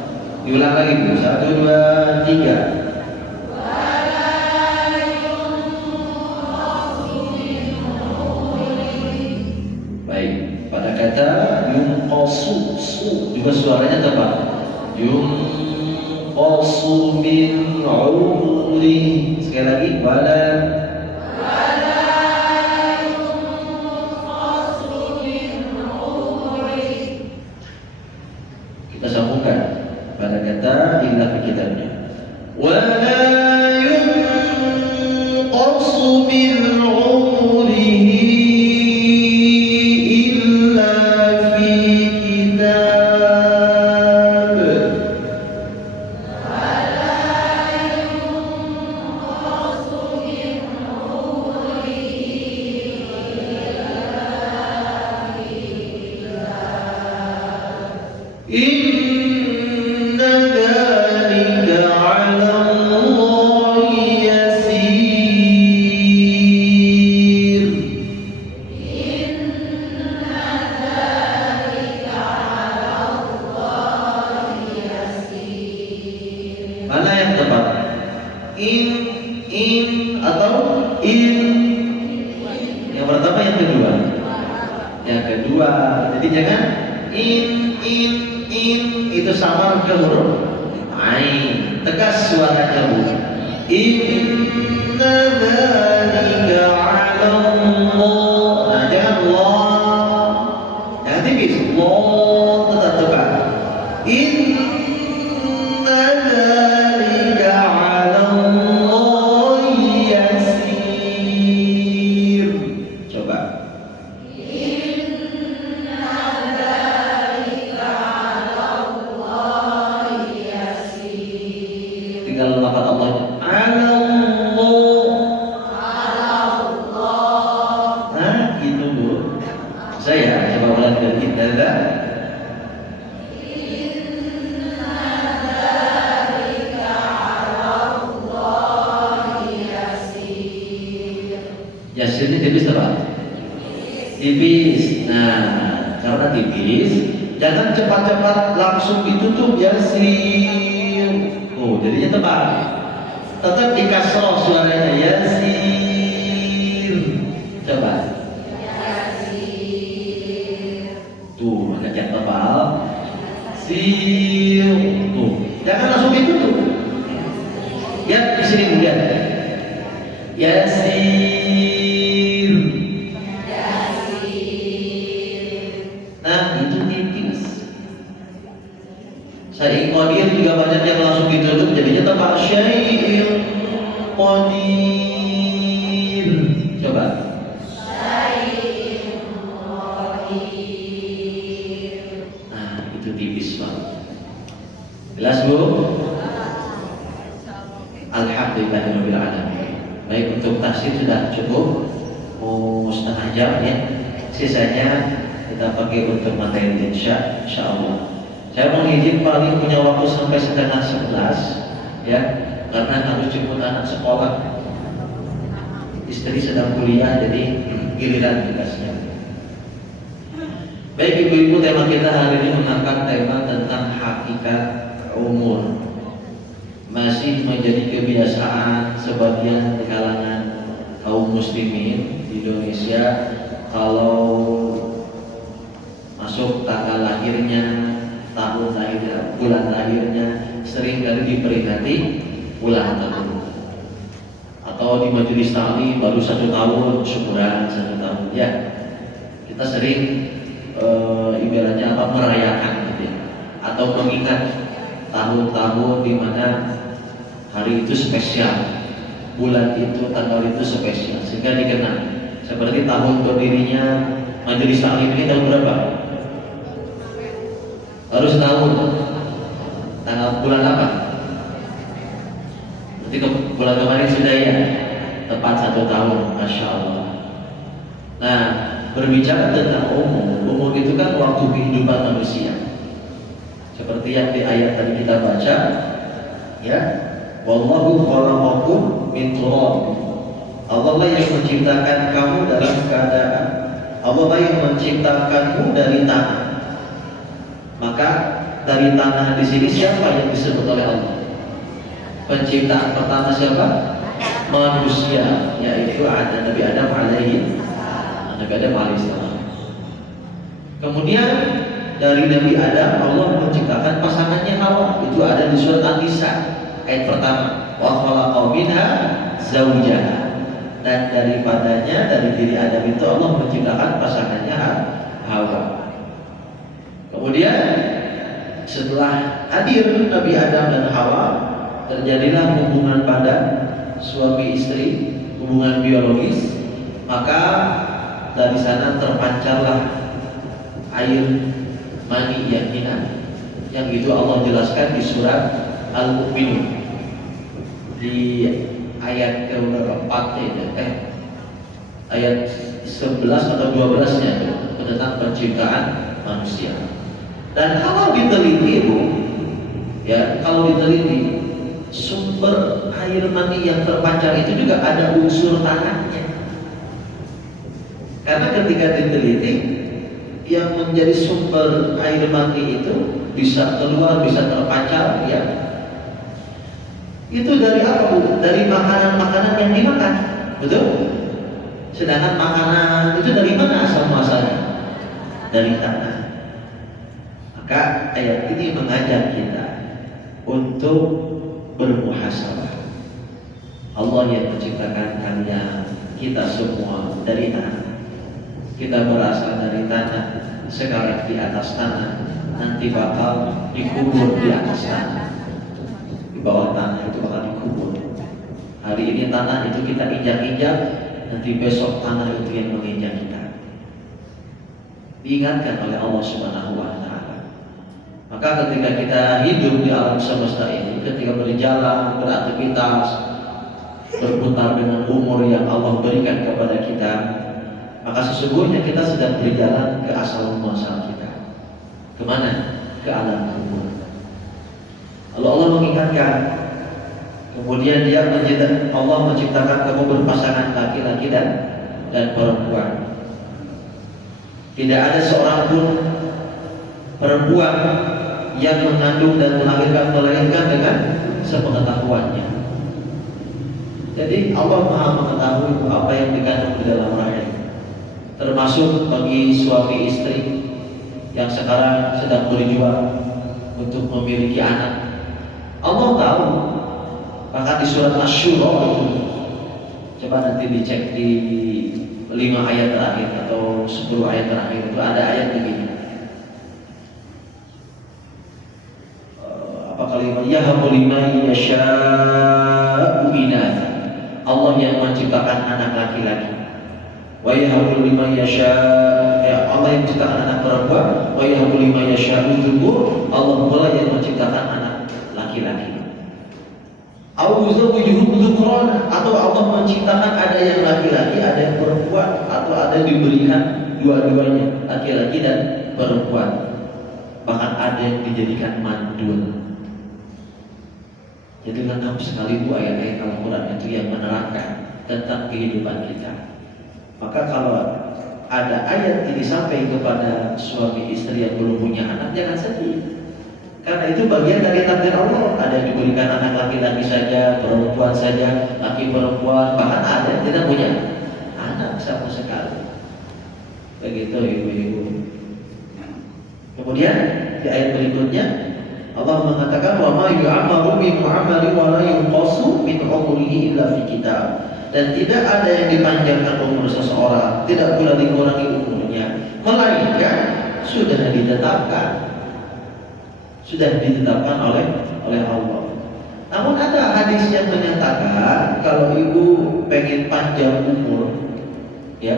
Diulang lagi Bu. 1, 2, 3. Baik, pada kata yunqasu, su juga suaranya tebal. Yunqasu min umri. Sekali lagi, wala kita sambungkan pada kata illa fi kitabnya. Wala yunqasu min umrihi illa fi kitab. Inna dzalika 'ala Allahi yasir. Mana yang tepat? In atau in? Yang pertama, yang kedua? Yang kedua. Jadi jangan in itu sama ke huruf ain. Tegas suaranya Bu. Inna dzalika 'ala Allah. Nah, jangan Allah. Jangan tipis. Allah tetap tegak. Inna dzalika 'ala Allah yasir. Coba. Tinggal lafaz Allahnya. Ala Allah. Nah, itu dulu. Saya coba ulang dari kita. Yasir ini tipis apa? Tipis. Nah, karena tipis, jangan cepat-cepat langsung ditutup Yasir. Oh, jadinya tebal. Tetap dikasroh suaranya Yasir. Coba. Tuh, agak yang tebal. Sir. Tuh, jangan langsung ditutup. Ya, di sini kemudian. Yasir. Nah, itu tipis. Syai' qadir juga banyak yang langsung ditutup, jadinya tebal. Syai' qadir. Coba. Syai' qadir. Nah, itu tipis banget. Jelas, Bu? Alhamdulillahirabbil alamin. Baik, untuk tafsir sudah cukup. Mau setengah jam ya. Sisanya kita pakai untuk materi insyaallah. Saya mau izin paling punya waktu sampai 10:30 ya, karena harus jemput anak sekolah. Istri sedang kuliah, jadi giliran tugasnya. Baik ibu-ibu, tema kita hari ini mengangkat tema tentang hakikat umur. Masih menjadi kebiasaan sebagian kalangan kaum muslimin di Indonesia kalau masuk tanggal lahirnya, tahun lahirnya, bulan lahirnya sering kali diperingati ulang tahun. Atau di majelis taklim baru 1 tahun, syukuran 1 tahun ya. Kita sering ibaratnya apa, merayakan gitu ya. Atau mengingat tahun-tahun di mana hari itu spesial, bulan itu, tanggal itu spesial, sehingga dikenal. Seperti tahun berdirinya majelis taklim ini tahun berapa? Harus tahun. Tanggal bulan apa? Berarti bulan kemarin sudah ya, tepat 1 tahun, masya Allah. Nah, berbicara tentang umur itu kan waktu kehidupan manusia. Seperti yang di ayat tadi kita baca, ya, wallahu khalaqakum min turab. Allah lah yang menciptakan kamu dalam keadaan, Allah lah yang menciptakanmu dari tanah. Maka dari tanah di sini siapa yang disebut oleh Allah? Penciptaan pertama siapa? Manusia, yaitu ada Nabi Adam alaihissalam. Kemudian dari Nabi Adam Allah menciptakan pasangannya Hawa. Itu ada di surat An-Nisa ayat pertama. Wa khalaqa minha zawjaha. Dan daripadanya, dari diri Adam itu Allah menciptakan pasangannya Hawa. Kemudian setelah hadir Nabi Adam dan Hawa, terjadilah hubungan badan suami istri, hubungan biologis. Maka dari sana terpancarlah air mani yang hina, yang itu Allah jelaskan di surat Al-Mu'minun di ayat ke-4 ayat 11 atau 12-nya tentang penciptaan manusia. Dan kalau diteliti, Bu, ya, kalau diteliti sumber air mani yang terpancar itu juga ada unsur tanahnya. Karena ketika diteliti, yang menjadi sumber air mani itu bisa keluar, bisa terpancar, ya, itu dari apa, Bu? Dari makanan-makanan yang dimakan, betul? Sedangkan makanan itu dari mana asal muasalnya? Dari tanah. Maka ayat ini mengajak kita untuk bermuhasabah. Allah yang menciptakan kalian, kita semua dari tanah. Kita berasal dari tanah, sekarang di atas tanah, nanti bakal dikubur di atas tanah. Di bawah tanah itu bakal dikubur. Hari ini tanah itu kita injak-injak, nanti besok tanah itu yang menginjak kita. Diingatkan oleh Allah Subhanahu wa Ta'ala. Maka ketika kita hidup di alam semesta ini, ketika berjalan, beraktivitas, berputar dengan umur yang Allah berikan kepada kita, maka sesungguhnya kita sedang berjalan ke asal muasal kita. Kemana? Ke alam kubur. Lalu Allah mengingatkan, kemudian Allah menciptakan kamu berpasangan laki-laki dan perempuan. Tidak ada seorang pun perempuan yang mengandung dan melahirkan melainkan dengan sepengetahuannya. Jadi Allah Maha mengetahui apa yang dikandung di dalam rahim. Termasuk bagi suami istri yang sekarang sedang berjuang untuk memiliki anak. Allah tahu. Bahkan di surat Asy-Syura itu, coba nanti dicek di 5 ayat terakhir atau 10 ayat terakhir itu ada ayat begini. Apa kalimat yahabu liman yasha'u inatha. Allah yang menciptakan anak laki-laki. Wa yahabu liman yasha'u, Allah yang menciptakan anak perempuan. Wa yahabu liman yasha'u dzukura. Allah pula yang menciptakan anak laki-laki. Atau Allah menciptakan ada yang laki-laki, ada yang perempuan, atau ada yang diberikan dua-duanya, laki-laki dan perempuan. Bahkan ada yang dijadikan mandul. Jadi lengkap sekali bu ayat-ayat Al-Quran itu yang menerangkan tentang kehidupan kita. Maka kalau ada ayat ini sampai kepada suami istri yang belum punya anak, jangan sedih. Karena itu bagian dari takdir Allah. Ada yang diberikan anak laki-laki saja, perempuan saja, laki perempuan, bahkan ada yang tidak punya anak sama sekali. Begitu ibu-ibu. Kemudian di ayat berikutnya Allah mengatakan wa ma yu'amaru min mu'amali wa la yunqasu min umrihi illa fi kitab. Dan tidak ada yang dipanjangkan umur seseorang, tidak pula dikurangi umurnya, melainkan sudah ditetapkan. Sudah ditetapkan oleh Allah. Namun ada hadis yang menyatakan kalau ibu pengen panjang umur, ya,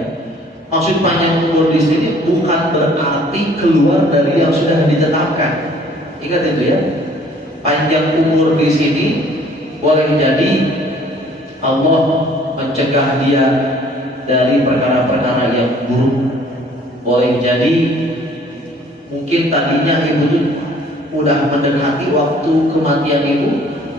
maksud panjang umur di sini bukan berarti keluar dari yang sudah ditetapkan. Ingat itu ya. Panjang umur di sini boleh jadi Allah mencegah dia dari perkara-perkara yang buruk. Boleh jadi mungkin tadinya ibu itu udah mendekati waktu kematian ibu,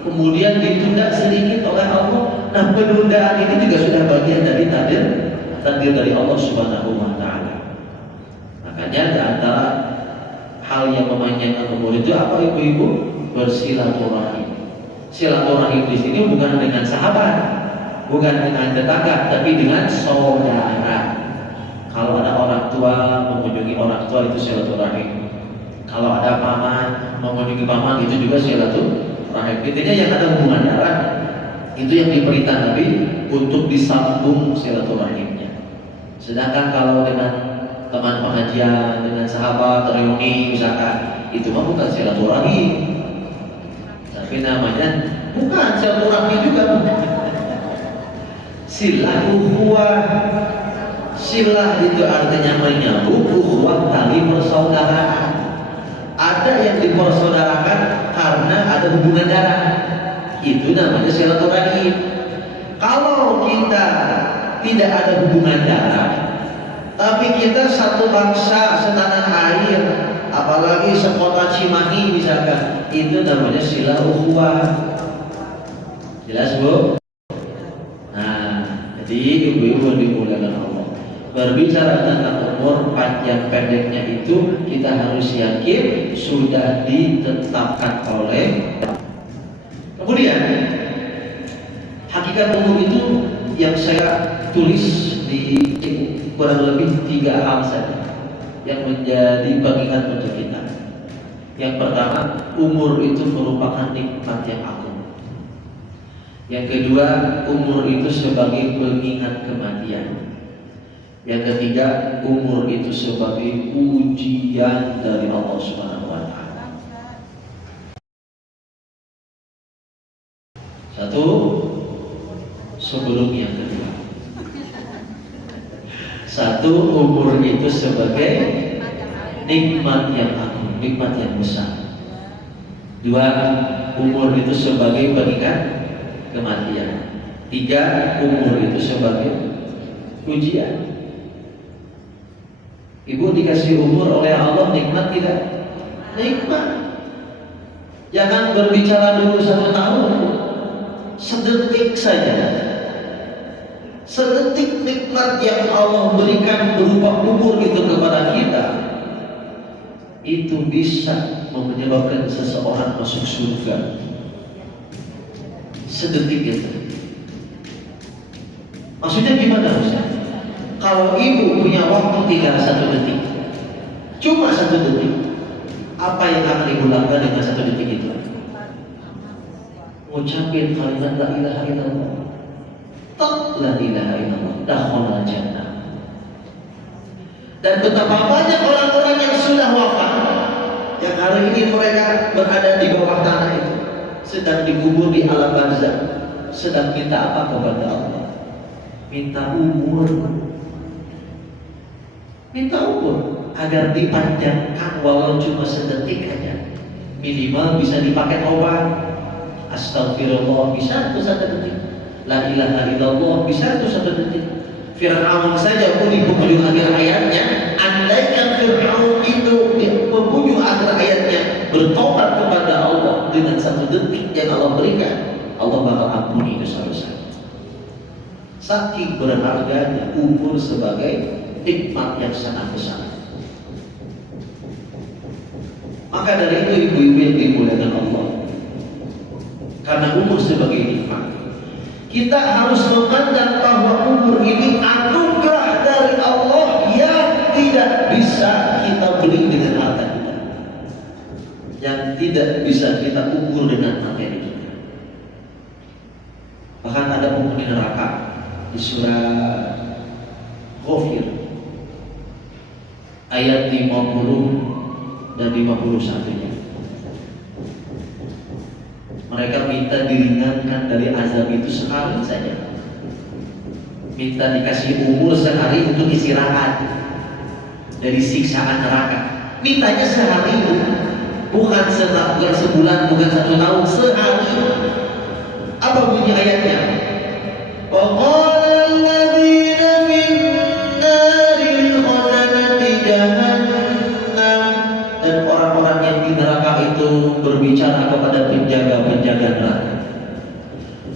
kemudian ditunda sedikit oleh Allah. Nah, penundaan ini juga sudah bagian dari takdir dari Allah Subhanahu wa Ta'ala. Makanya di antara hal yang memanjangkan umur itu apa ibu-ibu? Bersilaturahim. Silaturahim di sini bukan dengan sahabat, bukan dengan tetangga, tapi dengan saudara. Kalau ada orang tua mengunjungi orang tua itu silaturahim. Kalau ada paman mengunjungi paman itu juga silaturahim. Intinya yang ada hubungan darah itu yang diperintah Nabi untuk disambung silaturahimnya. Sedangkan kalau dengan teman pengajian, dengan sahabat reuni misalkan, itu mah bukan silaturahim, tapi namanya bukan silaturahim juga. Silaturahim. Silah itu artinya menyambung, ukhuwah tali persaudaraan. Ada yang dipersaudarakan karena ada hubungan darah, itu namanya silaturahim. Kalau kita tidak ada hubungan darah, tapi kita satu bangsa, setanah air, apalagi sekota Cimahi misalkan, itu namanya silah ukhuwah. Jelas bu? Nah, jadi ibu-ibu dimuliakan Allah. Berbicara tentang umur panjang pendeknya itu kita harus yakin sudah ditetapkan oleh. Kemudian hakikat umur itu yang saya tulis di kurang lebih 3 hal saja yang menjadi bagian untuk kita. Yang pertama, umur itu merupakan nikmat yang agung. Yang kedua, umur itu sebagai pengingat kematian. Yang ketiga, umur itu sebagai ujian dari Allah Subhanahu wa taala. Satu, sebelum yang kedua. Satu, umur itu sebagai nikmat yang agung, nikmat yang besar. Dua, umur itu sebagai pengingat kematian. Tiga, umur itu sebagai ujian. Ibu dikasih umur oleh Allah, nikmat tidak? Nikmat. Jangan berbicara dulu 1 tahun, sedetik saja. Sedetik nikmat yang Allah berikan berupa umur itu kepada kita, itu bisa menyebabkan seseorang masuk surga. Sedetik itu. Maksudnya gimana Ustaz? Kalau ibu punya waktu tinggal 1 detik, cuma 1 detik, apa yang akan ibu lakukan dengan 1 detik itu? Ucapin kalimat la ilaha illallah. Tak la ilaha illallah, dakhala jannah. Dan betapa banyak orang-orang yang sudah wafat, yang hari ini mereka berada di bawah tanah itu, sedang dikubur di alam barzakh, sedang minta apa kepada Allah? Minta umur. Minta umur agar dipanjangkan walau cuma sedetik aja. Minimal bisa dipakai obat. Astagfirullah bisa itu 1 detik. La ilaha illallah bisa itu 1 detik. Fir'aun saja pun di penghujung akhir ayatnya, andaikan Fir'aun itu di penghujung akhir ayatnya bertobat kepada Allah dengan 1 detik yang Allah berikan, Allah bakal ampuni dosa-dosa. Saking berharganya umur sebagai nikmat yang sangat besar. Maka dari itu ibu-ibu yang dimuliakan Allah, karena umur sebagai nikmat, kita harus memandang bahwa umur ini anugerah dari Allah yang tidak bisa kita beli dengan harta kita, yang tidak bisa kita ukur dengan materi kita. Bahkan ada penghuni neraka di surah Ghafir ayat 50 dan 51-nya. Mereka minta diringankan dari azab itu sehari saja. Minta dikasih umur sehari untuk istirahat dari siksaan neraka. Mintanya sehari, bukan sebulan, bukan 1 tahun, sehari. Apa bunyi ayatnya? Dan orang-orang yang di neraka itu berbicara kepada penjaga-penjaga neraka,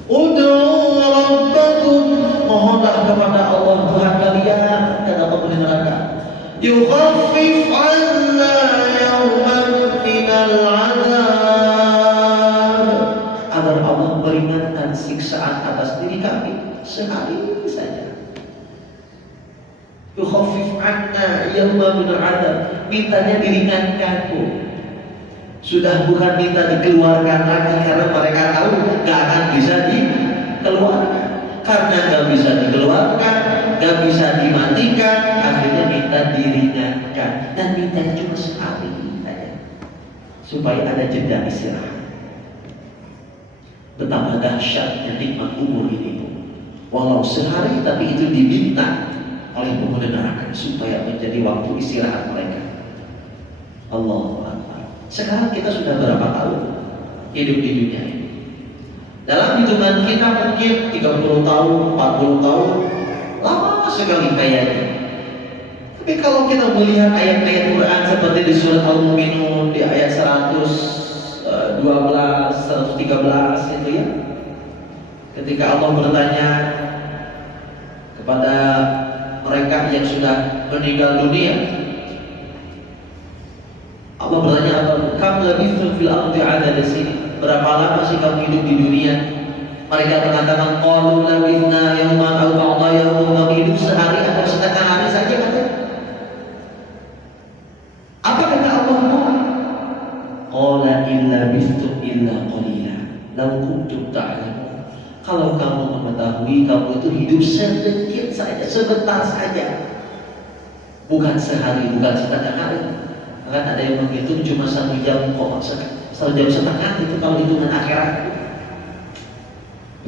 ud'u rabbakum, mohonlah kepada Allah Tuhan kalian, kata penghuni neraka, yukhaffif 'anna yawman minal 'adzab, agar Allah meringankan siksaan atas diri kami sehari saja. Yukhaffif 'anna yawman minal 'adzab, mintanya diringankan Bu. Sudah bukan minta dikeluarkan lagi, karena mereka tahu gak akan bisa dikeluarkan. Karena gak bisa dikeluarkan, gak bisa dimatikan, akhirnya minta diringankan. Dan minta cuma sekali saja, supaya ada jeda istirahat. Betapa dahsyatnya nikmat umur ini, walau sehari, tapi itu diminta oleh penghuni neraka supaya menjadi waktu istirahat mereka. Allahu Akbar. Sekarang kita sudah berapa tahun hidup di dunia ini? Dalam hitungan kita mungkin 30 tahun, 40 tahun, lama sekali kayaknya. Tapi kalau kita melihat ayat-ayat Quran seperti di surat Al-Mu'minun di ayat 112, 113 itu ya, ketika Allah bertanya kepada mereka yang sudah meninggal dunia, Allah bertanya apa? Kamu labithum fil ardi adada sini, berapa lama sih kamu hidup di dunia? Mereka mengatakan qalu labithna yawman aw ba'da yawm, hidup sehari atau setengah hari saja katanya. Apa kata Allah? Qala illa labithtum illa qalila law kuntum ta'lamun. Kalau kamu mengetahui kamu itu hidup sedikit saja, sebentar saja, bukan sehari, bukan setengah hari. Kan ada yang menghitung cuma 1 jam kok, 1 jam setengah itu kalau hitungan akhirat.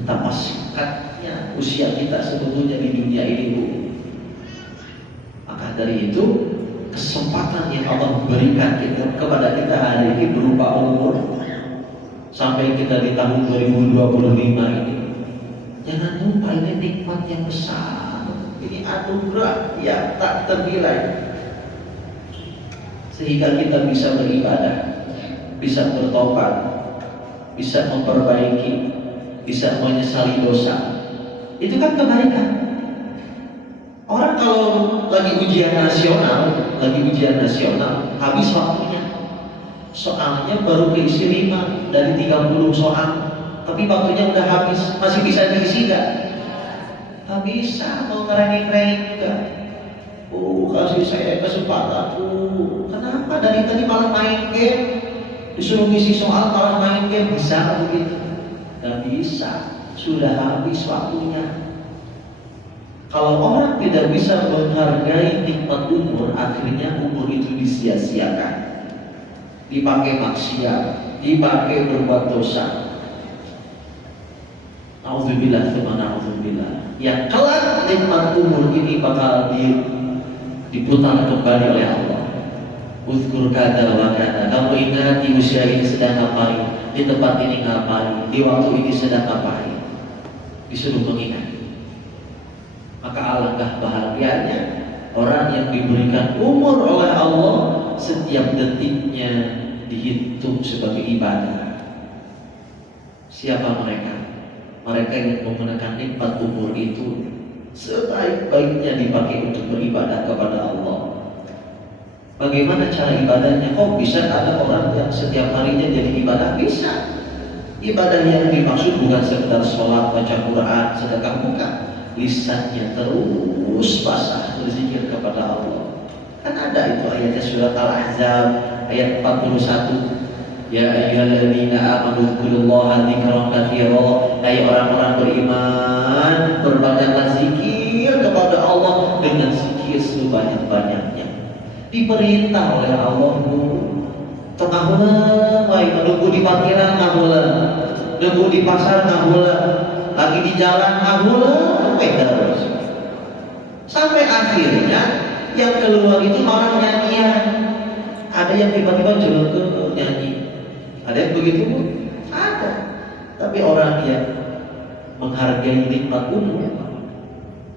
Betapa singkatnya usia kita sebetulnya di dunia ini, Bu. Maka dari itu kesempatan yang Allah berikan kepada kita hari ini berupa umur sampai kita di tahun 2025 ini. Jangan lupa ini nikmat yang besar, ini anugerah yang tak ternilai, sehingga kita bisa beribadah, bisa bertobat, bisa memperbaiki, bisa menyesali dosa. Itu kan kebaikan. Orang kalau lagi ujian nasional habis waktunya. Soalnya baru keisi 5 dari 30 soal, tapi waktunya udah habis. Masih bisa diisi gak? Gak bisa, mau ngerengek-rengek juga. Kasih saya kesempatan. Kenapa dari tadi malah main game? Disuruh ngisi soal malah main game. Bisa begitu? Gak bisa, sudah habis waktunya. Kalau orang tidak bisa menghargai nikmat umur, akhirnya umur itu disia-siakan, dipakai maksiat, dipakai berbuat dosa. Nauzubillah, nauzubillah. Yang kelak nikmat umur ini bakal diputar kembali oleh Allah. Uzkur kada wa kada. Kamu ingat di usia ini sedang ngapain? Di tempat ini ngapain? Di waktu ini sedang ngapain? Disuruh mengingat. Maka alangkah bahagianya orang yang diberikan umur oleh Allah, setiap detiknya dihitung sebagai ibadah. Siapa mereka? Mereka yang menggunakan nikmat umur itu sebaik-baiknya dipakai untuk beribadah kepada Allah. Bagaimana cara ibadahnya? Kok bisa ada orang yang setiap harinya jadi ibadah? Bisa. Ibadah yang dimaksud bukan sekedar sholat, baca Quran, sedekah, bukan. Lisannya terus basah berzikir kepada Allah. Kan ada itu ayatnya surat Al-Ahzab ayat 41. Ya ayyuhalladzina amanu dzkurullaha dzikran katsira. Hai orang-orang beriman, berbanyaklah zikir kepada Allah dengan zikir sebanyak-banyaknya. Diperintah oleh Allah, tengah bulan, menunggu di parkiran ngabulan, nunggu di pasar ngabulan, lagi di jalan ngabulan, terus sampai akhirnya yang keluar itu malah nyanyian. Ada yang tiba-tiba jalan ke nyanyi, ada yang begitu, Bu? Ada. Tapi orang yang menghargai nikmat umur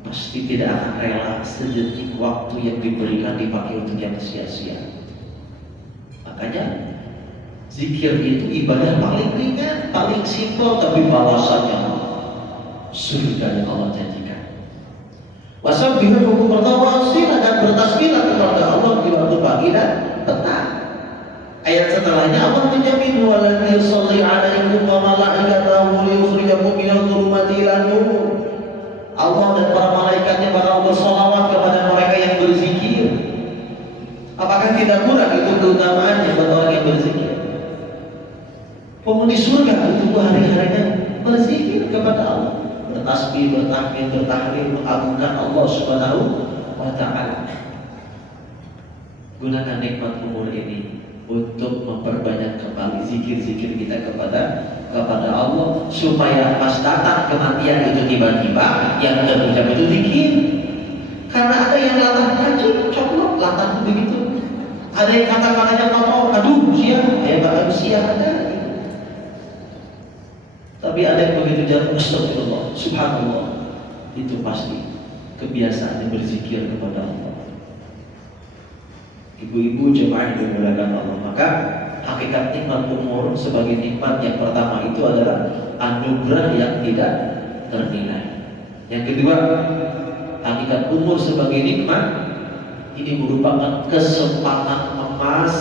pasti tidak akan rela sedetik waktu yang diberikan dipakai untuk yang sia-sia. Makanya zikir itu ibadah paling ringan, paling simpel, tapi balasannya surga yang Allah janjikan. Wasabbihu bertawassil dan bertasbihlah kepada Allah di waktu pagi dan petang. Ayat setelahnya Allah menjamin waladzi yusalli 'alaikum wa malaikatahu liyukhrijakum minadh dhulumati ilan nur. Allah dan para malaikatnya bakal bersolawat kepada mereka yang berzikir. Apakah tidak kurang itu keutamaannya buat orang yang berzikir? Penghuni surga itu hari-harinya berzikir kepada Allah, bertasbih, bertahmid, bertahlil, mengagungkan Allah Subhanahu wa Ta'ala. Gunakan nikmat umur ini untuk memperbanyak kembali zikir-zikir kita kepada Allah, supaya pas datang kematian itu tiba-tiba yang terucap itu zikir. Karena ada yang latah rajin, coplok, latah begitu. Ada yang kata-katanya kotor, aduh siang, baru siang ada. Tapi ada yang begitu jatuh, astagfirullah, subhanallah. Itu pasti kebiasaannya berzikir kepada Allah. Ibu-ibu jemaah yang dimuliakan Allah, maka hakikat nikmat umur sebagai nikmat yang pertama itu adalah anugerah yang tidak ternilai. Yang kedua, hakikat umur sebagai nikmat ini merupakan kesempatan emas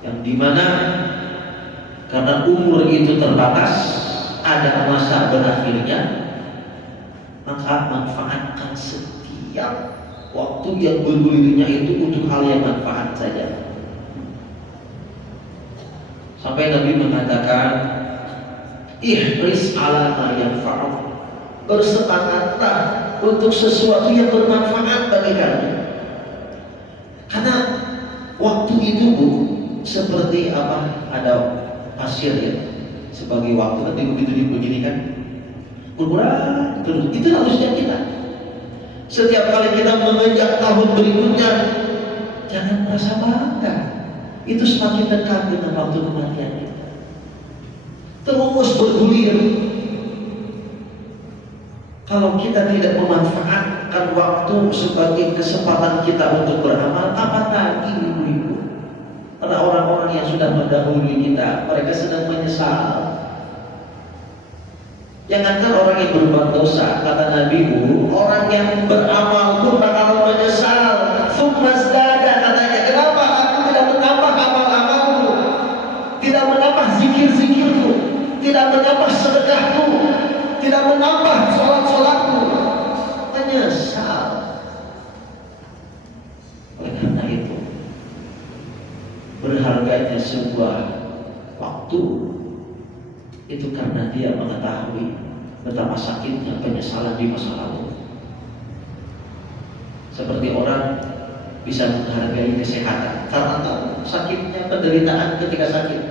yang dimana karena umur itu terbatas, ada masa berakhirnya, maka manfaatkan setiap waktu yang bergulirnya itu untuk hal yang manfaat saja. Sampai Nabi mengatakan, ihris ala ma yanfa'uk, bersemangatlah untuk sesuatu yang bermanfaat bagi kamu. Karena waktu itu Bu, seperti apa, ada pasir ya, sebagai waktu kan begitu begini kan berkurang terus. Itu harusnya kita setiap kali kita mengejar tahun berikutnya, jangan merasa bangga. Itu semakin dekat dengan waktu kematian kita. Terus bergulir. Kalau kita tidak memanfaatkan waktu sebagai kesempatan kita untuk beramal, apa lagi ibu-ibu? Para orang-orang yang sudah mendahului kita, mereka sedang menyesal. Jangankan orang yang berbuat dosa, kata Nabi Bu, orang yang beramal pun bakal menyesal. Tsummazdada, katanya, kenapa aku tidak menambah amal-amalku, tidak menambah zikir-zikirku, tidak menambah sedekahku, tidak menambah sholat-sholatku? Menyesal. Oleh karena itu, berharganya sebuah waktu itu karena dia mengetahui betapa sakitnya penyesalan di masa lalu. Seperti orang bisa menghargai kesehatan karena tahu sakitnya penderitaan ketika sakit.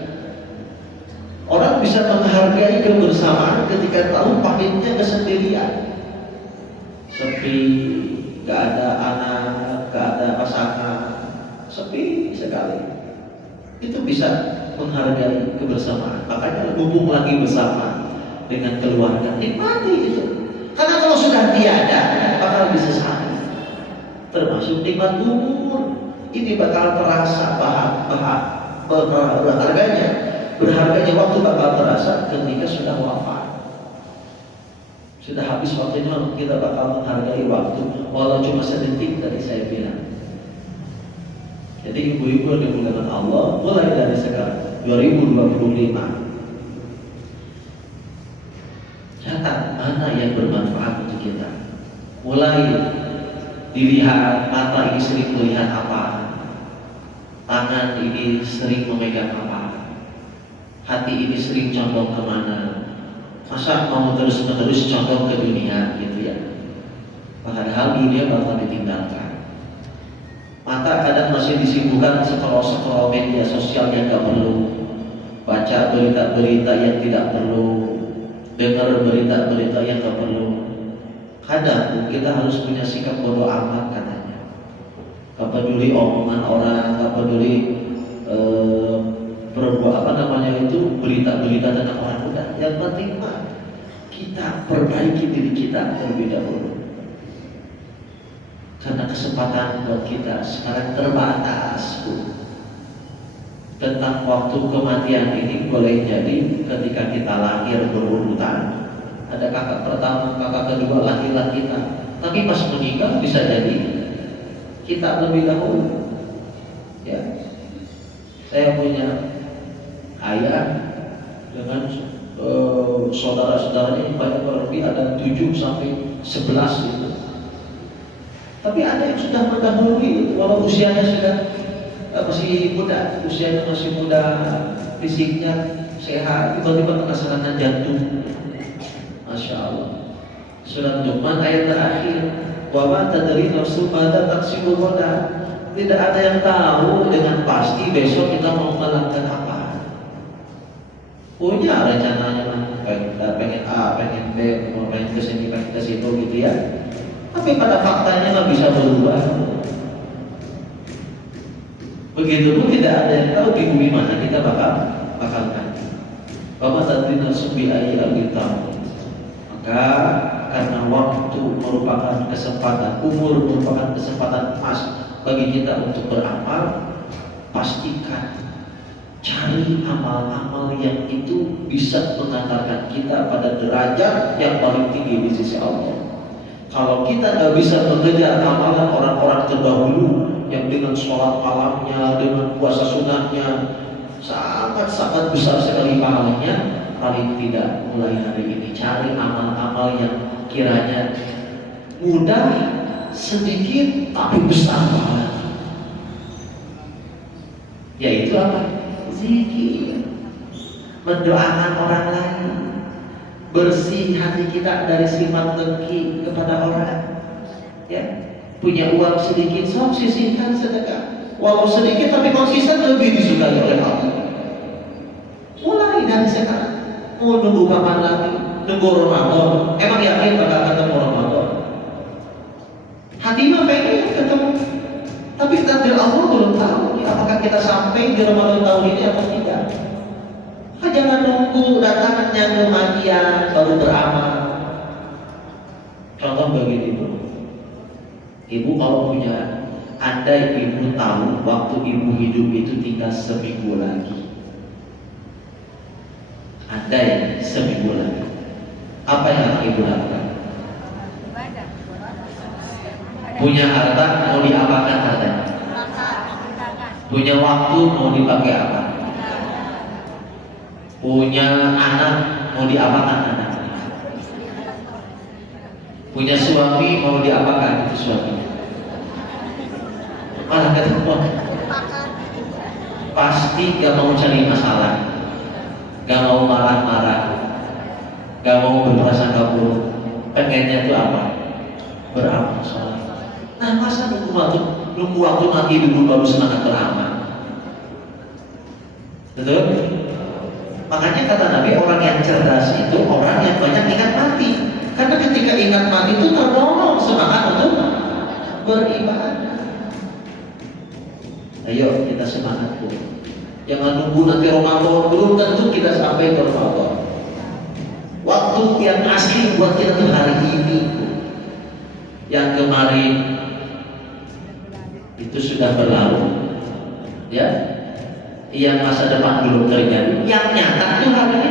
Orang bisa menghargai kebersamaan ketika tahu pahitnya kesendirian. Sepi, gak ada anak, gak ada pasangan, sepi sekali. Itu bisa menghargai kebersamaan. Makanya hubung lagi bersama dengan keluarga, nikmati itu. Karena kalau sudah tiada, bakal disesali. Termasuk nikmat umur, ini bakal terasa berharganya waktu bakal terasa ketika sudah wafat. Sudah habis waktunya, kita bakal menghargai waktu, walau cuma sedetik tadi saya bilang. Jadi ibu-ibu yang dimuliakan Allah, mulai dari sekarang 2025, catat mana yang bermanfaat untuk kita. Mulai dilihat, mata ini sering melihat apa, tangan ini sering memegang apa, hati ini sering condong kemana. Masa mau terus-menerus condong ke dunia gitu ya? Padahal dunia bakal ditinggalkan. Mata kadang masih disibukkan scroll media sosial yang gak perlu, baca berita-berita yang tidak perlu, dengar berita-berita yang gak perlu. Kadang kita harus punya sikap bodoh amat katanya. Gak peduli omongan orang, gak peduli berita-berita tentang orang muda. Yang penting mah kita perbaiki diri kita terlebih dahulu. Karena kesempatan buat kita sekarang terbatas, Bu. Tentang waktu kematian ini boleh jadi ketika kita lahir berurutan, ada kakak pertama, kakak kedua, lahirlah kita. Tapi pas meninggal bisa jadi kita lebih dahulu. Ya, saya punya ayah dengan saudara-saudaranya yang banyak, lebih ada 7 sampai 11 gitu. Tapi ada yang sudah mendahului, walau usianya sudah masih muda, usianya masih muda, fisiknya sehat, tiba-tiba kena serangan jantung. Masya Allah. Surat Luqman ayat terakhir, wa ma tadri nafsun madza taksibu ghadan. Tidak ada yang tahu dengan pasti besok kita mau melakukan apa. Punya rencananya lah, pengen A, pengen B, mau pengen kesini, pengen ke situ gitu ya. Tapi pada faktanya nggak bisa berubah. Begitupun tidak ada yang tahu di bumi mana kita bakal mati. Bapak tadi nasubi ayat kita. Maka karena waktu merupakan kesempatan, umur merupakan kesempatan emas bagi kita untuk beramal, pastikan cari amal-amal yang itu bisa mengantarkan kita pada derajat yang paling tinggi di sisi Allah. Kalau kita nggak bisa mengejar amalan orang-orang terdahulu yang dengan sholat malamnya, dengan puasa sunnahnya sangat-sangat besar sekali pahalanya, paling tidak mulai hari ini cari amal-amal yang kiranya mudah, sedikit tapi besar pahalanya. Yaitu apa? Zikir, mendoakan orang lain, bersih hati kita dari sifat dengki kepada orang. Ya, punya uang sedikit, sok sisihkan sedekah. Walau sedikit tapi konsisten, lebih disukai oleh Allah. Mulai dari sekarang. Mau nunggu kapan lagi? Nunggu Ramadan. Emang yakin bakal ketemu Ramadan? Hati mah pengen ketemu, tapi takdir Allah belum tahu nih, apakah kita sampai di Ramadan tahun ini atau tidak. Jangan nunggu datangnya kematian baru beramal. Contoh bagi ibu kalau punya, andai ibu tahu waktu ibu hidup itu tinggal seminggu lagi, andai seminggu lagi, apa yang akan ibu lakukan? Punya harta mau diapakan hartanya? Punya waktu mau dipakai apa? Punya anak mau diapakan anaknya? Punya suami mau diapakan itu suaminya? Malah ketemu. Pasti gak mau cari masalah, gak mau marah-marah, gak mau berprasangka buruk. Pengennya itu apa? Beramal soleh. Nah, masa nunggu waktu mati dulu baru semangat beramal? Betul? Makanya kata Nabi, orang yang cerdas itu orang yang banyak ingat mati. Karena ketika ingat mati itu terdorong semangat untuk beribadah. Ayo kita semangat, Bu. Jangan nunggu nanti Ramadan, belum tentu kita sampai ke Ramadan. Waktu yang asli buat kita tuh hari ini, Bu. Yang kemarin itu sudah berlalu, ya. Yang masa depan belum terjadi. Yang nyata itu hari ini.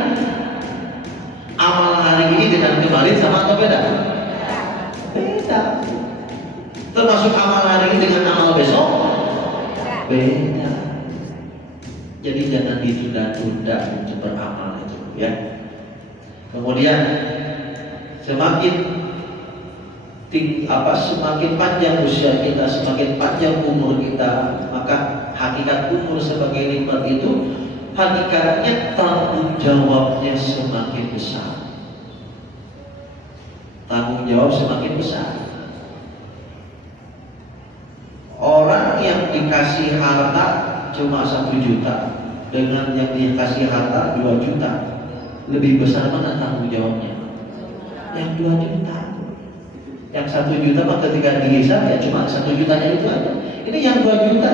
Amal hari ini dengan kemarin sama atau beda? Beda. Termasuk amal hari ini dengan amal besok? Beda. Jadi jangan ditunda-tunda untuk beramal itu, ya. Kemudian semakin panjang usia kita, semakin panjang umur kita, maka hakikat umur sebagai nikmat itu hakikatnya tanggung jawabnya semakin besar. Tanggung jawab semakin besar. Orang yang dikasih harta cuma 1 juta dengan yang dikasih harta 2 juta, lebih besar mana tanggung jawabnya? Yang 2 juta. Yang 1 juta mah ketika dihisab ya cuma 1 jutanya itu aja. Ini yang 2 juta.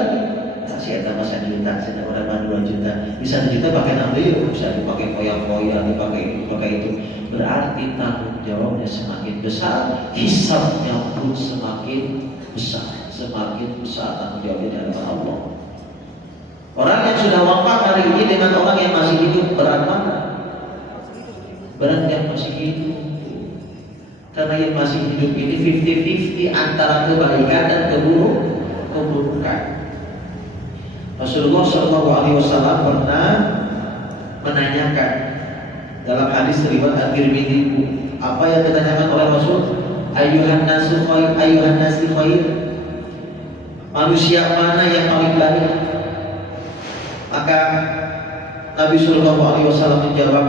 Saya tambah 1 juta, saya tambah 2 juta. Bisa 1 juta pakai ambil, bisa dipakai koyak-koyak, dipakai itu. Berarti tanggung jawabnya semakin besar, hisabnya pun semakin besar. Semakin besar tanggung jawabnya dari Allah. Orang yang sudah wafat hari ini dengan orang yang masih hidup, berat mana? Berat yang masih hidup. Karena yang masih hidup ini 50-50 antara kebaikan dan keburukan. Rasulullah SAW pernah menanyakan dalam hadis riwayat At-Tirmidzi, apa yang ditanyakan oleh Rasul? Ayuhan nasu khair, ayuhan nasi khair. Manusia mana yang paling baik? Maka Nabi SAW menjawab,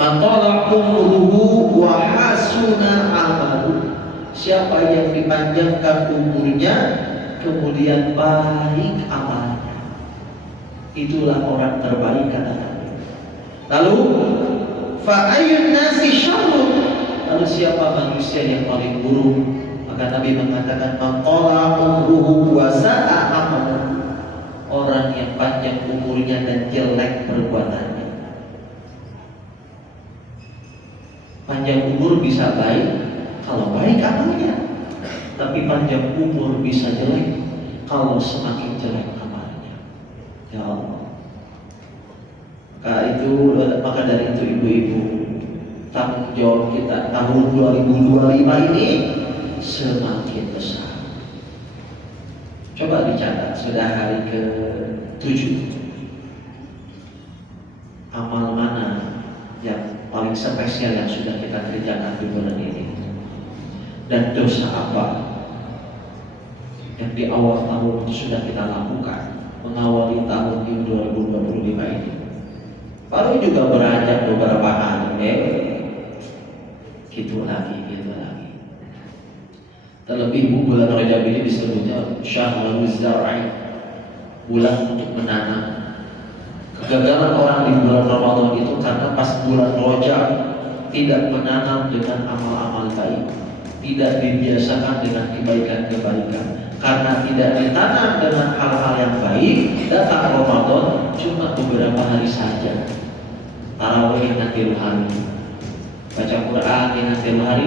man tala umruhu wa hasuna amalu. Siapa yang dipanjangkan umurnya kemudian baik amalnya, itulah orang terbaik kata Nabi. Lalu fa ayyun nasi syarrun. Lalu siapa manusia yang paling buruk? Maka Nabi mengatakan man tala umruhu wa sa'a amalu. Orang yang panjang umurnya dan jelek perbuatannya. Panjang umur bisa baik kalau baik amalnya, tapi panjang umur bisa jelek kalau semakin jelek amalnya. Ya Allah. Maka dari itu ibu-ibu, tanggung jawab kita tahun 2025 ini semakin besar. Coba dicatat, sudah hari ke-7. Amal mana yang paling spesial yang sudah kita kerjakan di bulan ini? Dan dosa apa yang di awal tahun itu sudah kita lakukan mengawali tahun 2025 ini? Baru juga beranjak beberapa hari, Gitu lagi. Terlebih bulan Rajab ini disebutnya Syahrul Zar'i, bulan untuk menanam. Kegagalan orang di bulan Ramadan itu karena pas bulan Rajab tidak menanam dengan amal-amal baik, tidak dibiasakan dengan kebaikan-kebaikan. Karena tidak ditanam dengan hal-hal yang baik, datang Ramadan cuma beberapa hari saja. Tarawih nanti hari, baca Quran nanti hari,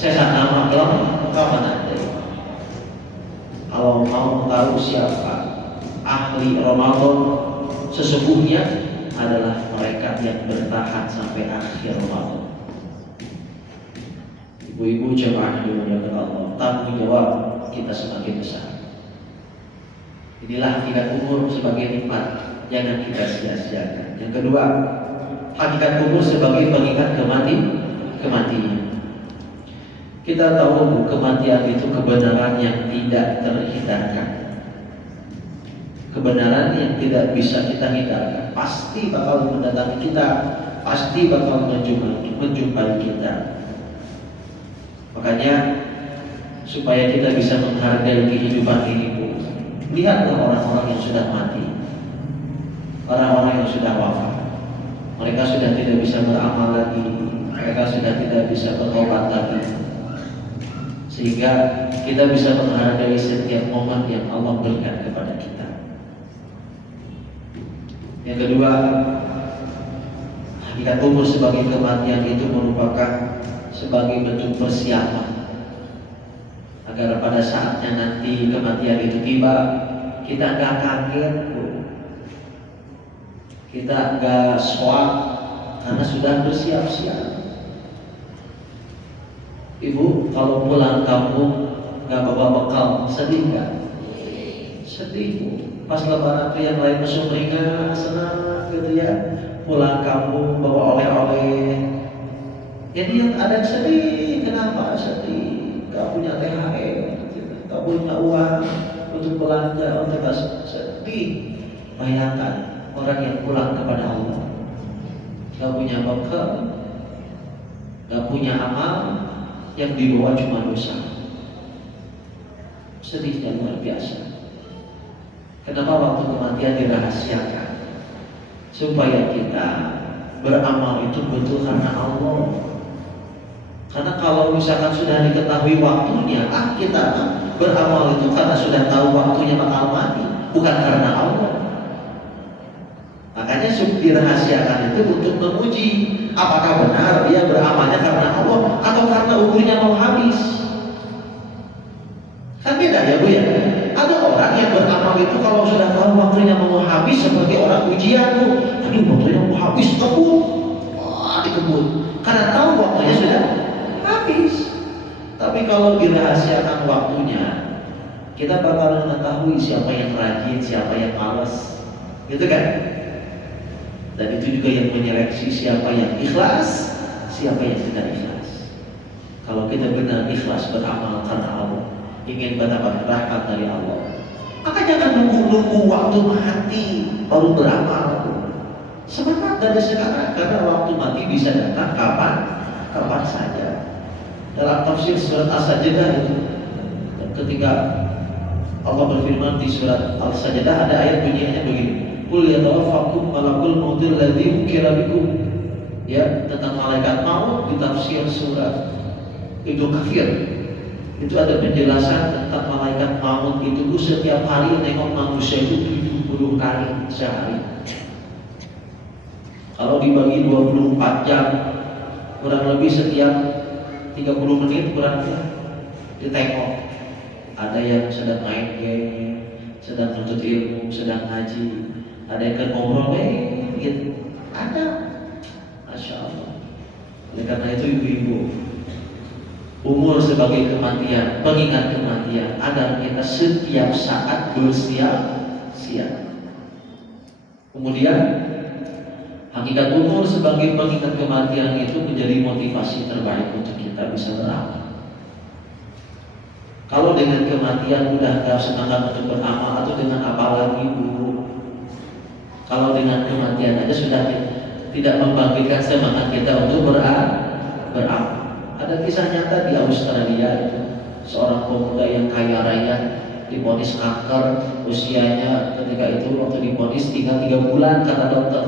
saya nama belum kapan nanti. Kalau mau tahu siapa ahli Ramadan sesungguhnya adalah mereka yang bertahan sampai akhir Ramadan. Ibu-ibu jemaah dimuliakan Allah, tanggung jawab kita semakin besar. Inilah hakikat umur sebagai nikmat, jangan kita sia-siakan. Yang kedua, hakikat umur sebagai pengingat kematian. Kita tahu kematian itu kebenaran yang tidak terhindarkan, kebenaran yang tidak bisa kita hindarkan. Pasti bakal mendatangi kita, pasti bakal menjumpai kita. Makanya supaya kita bisa menghargai kehidupan ini, lihatlah orang-orang yang sudah mati, orang-orang yang sudah wafat. Mereka sudah tidak bisa beramal lagi, mereka sudah tidak bisa bertobat lagi. Sehingga kita bisa menghargai setiap momen yang Allah berikan kepada kita. Yang kedua, hakikat umur sebagai kematian itu merupakan sebagai bentuk persiapan agar pada saatnya nanti kematian itu tiba, kita gak kaget, kita gak shock karena sudah bersiap-siap. Ibu, kalau pulang kampung gak bawa bekal, sedih gak? Sedih, Bu. Pas lebaran tuh yang lain sumringah, senang gitu ya. Pulang kampung bawa oleh-oleh. Jadi yang ada sedih, kenapa sedih? Gak punya THR, gak punya uang untuk belanja, untuk sedih. Bayangkan orang yang pulang kepada Allah, gak punya bekal, gak punya amal, yang dibawa cuma dosa. Sedihnya luar biasa. Kenapa waktu kematian dirahasiakan? Supaya kita beramal itu betul karena Allah. Karena kalau misalkan sudah diketahui waktunya, kita beramal itu karena sudah tahu waktunya bakal mati, bukan karena Allah. Makanya dirahasiakan itu untuk menguji apakah benar dia beramalnya karena Allah atau karena umurnya mau habis. Kan beda ya Bu ya. Ada orang yang beramal itu kalau sudah tahu waktunya mau habis, seperti orang ujian Bu. Aduh, waktunya mau habis, kebun. Wah, dikebun. Karena tahu waktunya sudah habis. Tapi kalau dirahasiakan waktunya, kita bakal mengetahui siapa yang rajin, siapa yang malas. Gitu kan? Dan itu juga yang menyeleksi siapa yang ikhlas, siapa yang tidak ikhlas. Kalau kita benar ikhlas beramal karena Allah, ingin mendapat rahmat dari Allah, maka jangan nunggu waktu mati baru beramal. Semangat dari sekarang, karena waktu mati bisa datang kapan saja. Dalam tafsir surat As-Sajdah itu, ketika Allah berfirman di surat Al-Sajdah, ada ayat bunyinya begini: Qul yatawaffakum malakul mautil ladzi wukila bikum. Ya, tentang malaikat maut di tafsir surat Ibnu Katsir. Itu ada penjelasan tentang malaikat maut itu setiap hari nengok manusia itu 70 kali sehari. Kalau dibagi 24 jam, kurang lebih setiap 30 menit kurangnya ditengok. Ada yang sedang main game, sedang menuntut ilmu, sedang ngaji, ada yang ngobrol gitu. Ada, Masya Allah. Oleh karena itu ibu-ibu, umur sebagai kematian, pengingat kematian, agar kita setiap saat bersiap-siap. Kemudian hakikat umur sebagai pengingat kematian itu menjadi motivasi terbaik untuk kita bisa beramal. Kalau dengan kematian udah gak semangat untuk beramal, atau dengan apa lagi Bu? Kalau dengan kematian aja sudah tidak membangkitkan semangat kita untuk beramal. Ada kisah nyata di Australia itu, seorang pemuda yang kaya raya divonis kanker, usianya ketika itu waktu divonis tinggal 3 bulan, kata dokter.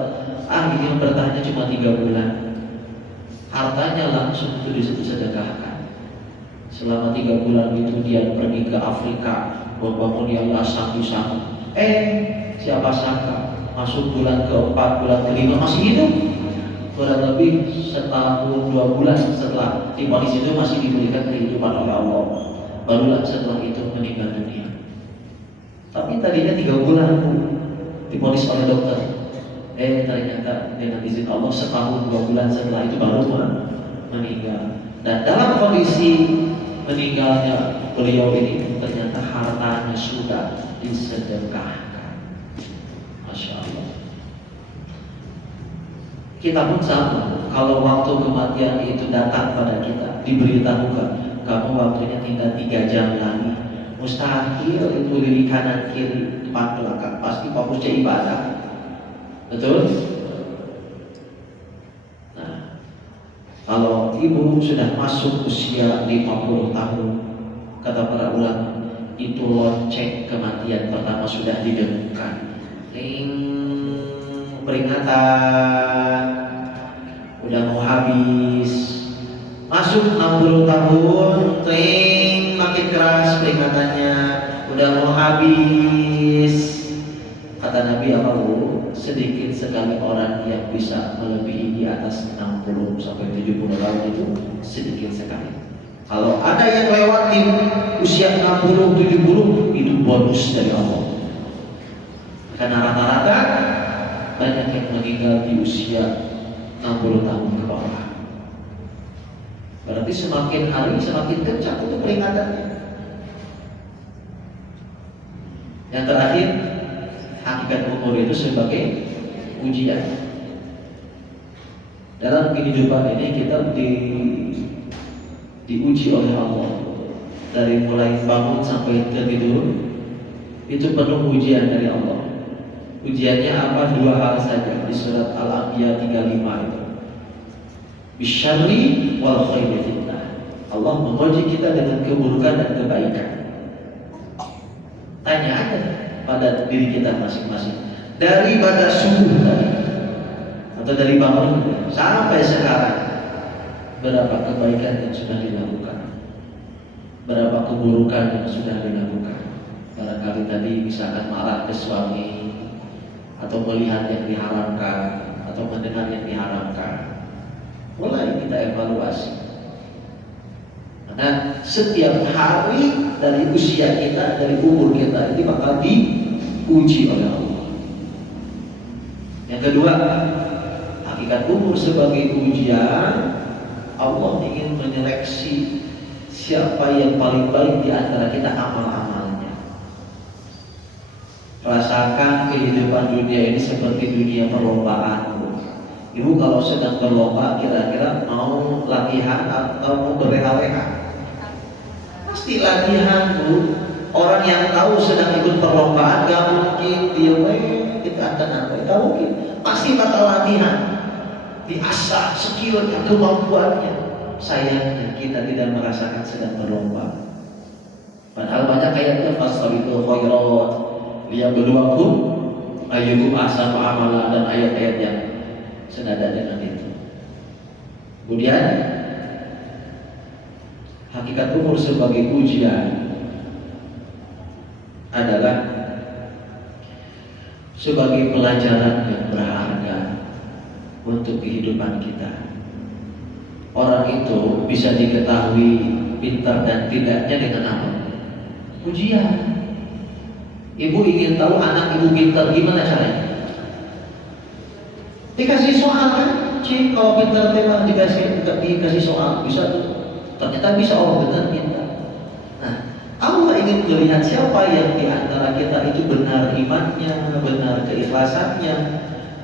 Ini bertahannya cuma 3 bulan. Hartanya langsung itu disedekahkan. Selama 3 bulan itu dia pergi ke Afrika, membangun yayasan di sana. Siapa sangka masuk bulan keempat, bulan kelima masih hidup. Kurang lebih setahun 2 bulan setelah divonis itu masih diberikan kehidupan oleh Allah. Barulah setelah itu meninggal dunia. Tapi tadinya 3 bulan divonis oleh dokter. Ternyata dengan izin Allah setahun 2 bulan setelah itu baru meninggal. Dan dalam kondisi meninggalnya beliau ini ternyata hartanya sudah disedekahkan. Masya Allah. Kita pun sama. Kalau waktu kematian itu datang pada kita, diberitahukan kamu waktunya tinggal 3 jam lagi, mustahil itu lirik kanan kiri depan belakang, pasti fokusnya ibadah. Betul? Nah, kalau ibu sudah masuk usia 50 tahun, kata para ulama, itu lonceng kematian pertama sudah didengungkan. Peringatan udah mau habis. Masuk 60 tahun, makin keras peringatannya, udah mau habis. Kata Nabi apa bu? Sedikit sekali orang yang bisa melebihi di atas 60 sampai 70 tahun itu sedikit sekali. Kalau ada yang lewati usia 60, 70 itu bonus dari Allah. Karena rata-rata banyak yang meninggal di usia 60 tahun ke bawah. Berarti semakin hari semakin kencang itu peringatannya. Yang terakhir, hakikat umur itu sebagai ujian. Dalam kehidupan ini kita diuji oleh Allah. Dari mulai bangun sampai tidur itu penuh ujian dari Allah. Ujiannya apa? 2 hal saja di surat Al-Anbiya 35 itu. Bisyarri wal khairi fitnah. Allah menguji kita dengan keburukan dan kebaikan. Tanya aja pada diri kita masing-masing. Dari pada subuh tadi atau dari bangun sampai sekarang, berapa kebaikan yang sudah dilakukan? Berapa keburukan yang sudah dilakukan? Barangkali tadi misalkan marah ke suami, atau melihat yang diharamkan, atau mendengar yang diharamkan. Mulai kita evaluasi. Karena setiap hari dari usia kita, dari umur kita ini bakal diuji oleh Allah. Yang kedua, hakikat umur sebagai ujian. Allah ingin menyeleksi siapa yang paling baik di antara kita amal-amalnya. Rasakan kehidupan dunia ini seperti dunia perlombaan. Ibu kalau sedang berlomba kira-kira mau latihan atau mau berleha-leha? Pasti latihan bu. Orang yang tahu sedang ikut perlombaan gak mungkin dia kita akan apa? Gak mungkin. Pasti bakal latihan, diasah skillnya, kemampuannya. Sayangnya kita tidak merasakan sedang berlomba. Padahal banyak ayatnya fastabiqul khairat liyabluwakum ayyukum ahsanu amala, dan ayat-ayat yang senada dengan itu. Kemudian hakikat umur sebagai ujian adalah sebagai pelajaran yang berharga untuk kehidupan kita. Orang itu bisa diketahui pintar dan tidaknya dengan apa? Ujian. Ibu ingin tahu anak ibu pintar gimana caranya? Dikasih soal kan? Cik, kalau pintar tema dikasih soal bisa tuh. Ternyata bisa, oh benar pintar. Nah, Allah ingin melihat siapa yang di antara kita itu benar imannya, benar keikhlasannya,